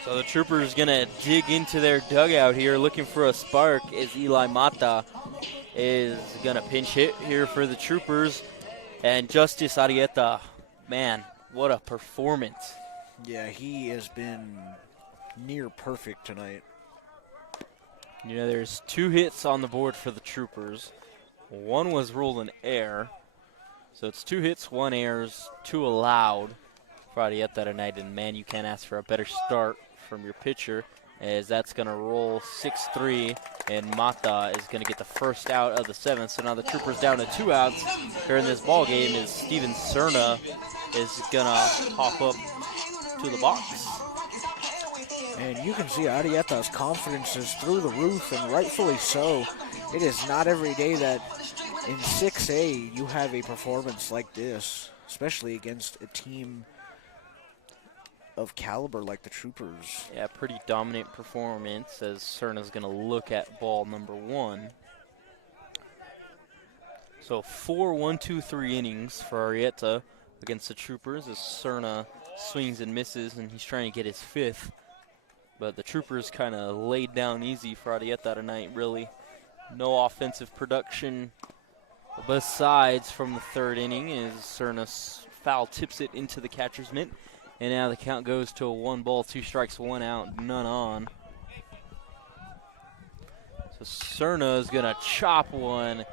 So the Troopers gonna dig into their dugout here, looking for a spark as Eli Mata is gonna pinch hit here for the Troopers. And Justice Arieta, man, what a performance. Yeah, he has been near perfect tonight. You know, there's 2 hits on the board for the Troopers. 1 was ruled an error. So it's 2 hits, 1 errors, 2 allowed for Arieta tonight. And man, you can't ask for a better start from your pitcher, as that's going to roll 6-3, and Mata is going to get the first out of the 7th. So now the Troopers down to 2 outs here in this ball game as Steven Cerna is going to hop up to the box. And you can see Arieta's confidence is through the roof, and rightfully so. It is not every day that in 6A you have a performance like this, especially against a team of caliber like the Troopers. Yeah, pretty dominant performance as Cerna's going to look at ball number 1. So 4 1-2-3 innings for Arieta against the Troopers as Cerna swings and misses, and he's trying to get his 5th. But the Troopers kind of laid down easy for Arieta tonight, really. No offensive production besides from the 3rd inning as Cerna foul tips it into the catcher's mitt. And now the count goes to a 1 ball, 2 strikes, 1 out, none on. So Cerna is going to chop one,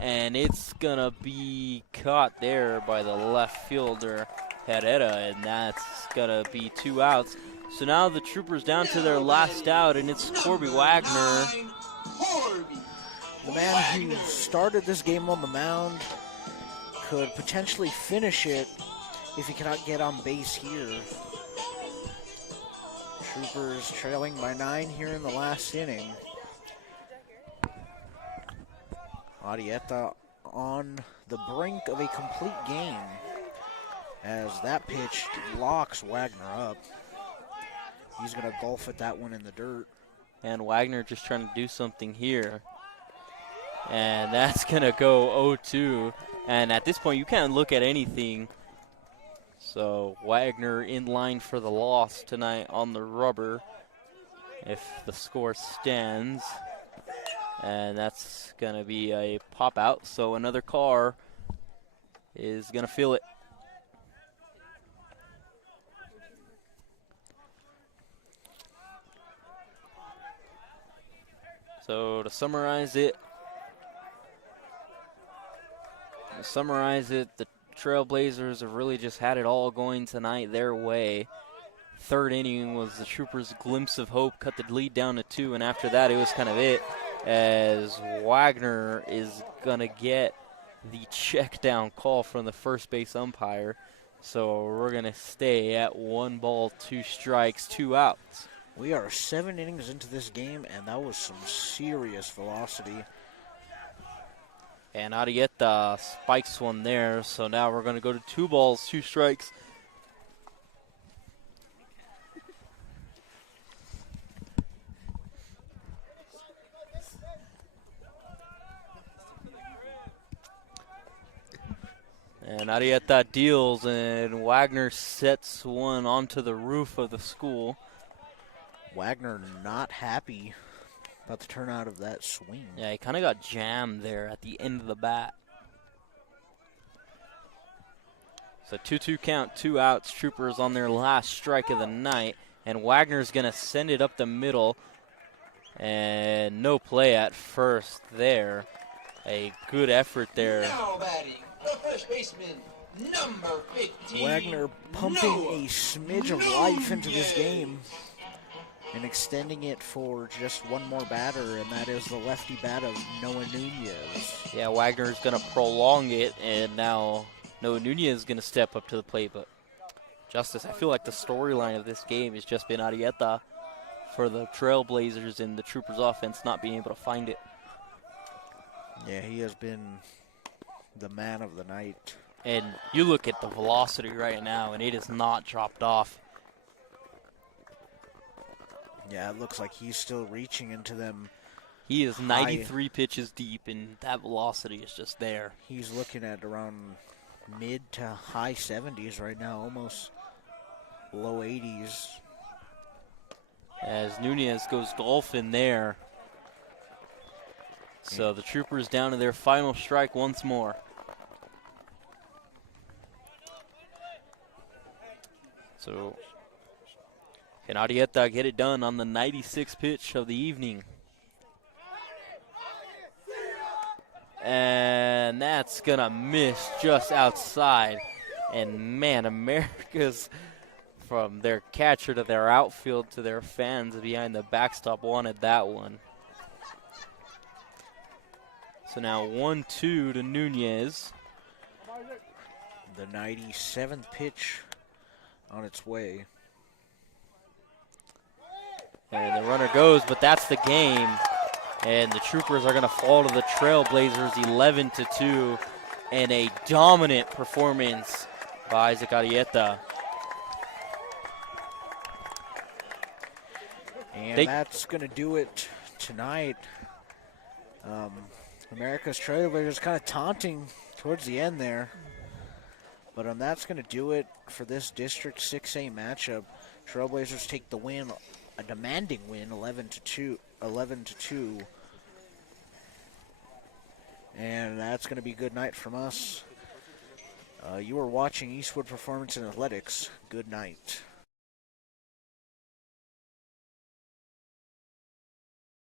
and it's going to be caught there by the left fielder, Herrera, and that's going to be 2 outs. So now the Troopers down to their last out, and it's Corby Wagner. The man who started this game on the mound could potentially finish it if he cannot get on base here. Troopers trailing by 9 here in the last inning. Arieta on the brink of a complete game as that pitch locks Wagner up. He's going to golf at that one in the dirt. And Wagner just trying to do something here. And that's going to go 0-2. And at this point, you can't look at anything. So Wagner in line for the loss tonight on the rubber if the score stands. And that's going to be a pop out. So another car is going to feel it. So to summarize it, the Trailblazers have really just had it all going tonight their way. Third inning was the Troopers' glimpse of hope, cut the lead down to 2, and after that it was kind of it, as Wagner is going to get the check down call from the first base umpire. So we're going to stay at 1 ball, 2 strikes, 2 outs. We are 7 innings into this game, and that was some serious velocity. And Arrieta spikes one there, so now we're going to go to 2 balls, 2 strikes. And Arrieta deals, and Wagner sets one onto the roof of the school. Wagner not happy about the turnout of that swing. Yeah, he kind of got jammed there at the end of the bat. So 2-2 count, 2 outs. Troopers on their last strike of the night. And Wagner's going to send it up the middle. And no play at first there. A good effort there. Now batting, the first baseman, number 15. Wagner pumping a smidge of life into this game and extending it for just one more batter, and that is the lefty bat of Noah Nunez. Yeah, Wagner's going to prolong it, and now Noah Nunez is going to step up to the plate. But, Justice, I feel like the storyline of this game has just been Arrieta for the Trailblazers and the Troopers offense not being able to find it. Yeah, he has been the man of the night. And you look at the velocity right now, and it has not dropped off. Yeah, it looks like he's still reaching into them. He is 93 pitches deep, and that velocity is just there. He's looking at around mid to high 70s right now, almost low 80s. As Nunez goes golfing there. So the Troopers down to their final strike once more. So can Arrieta get it done on the 96th pitch of the evening? And that's going to miss just outside. And, man, America's, from their catcher to their outfield to their fans behind the backstop, wanted that one. So now 1-2 to Nunez. The 97th pitch on its way. And the runner goes, but that's the game. And the Troopers are going to fall to the Trailblazers 11-2 in a dominant performance by Isaac Arrieta. And that's going to do it tonight. America's Trailblazers kind of taunting towards the end there. But that's going to do it for this District 6A matchup. Trailblazers take the win, a demanding win, 11-2. And that's going to be a good night from us. You are watching Eastwood Performance and Athletics. Good night.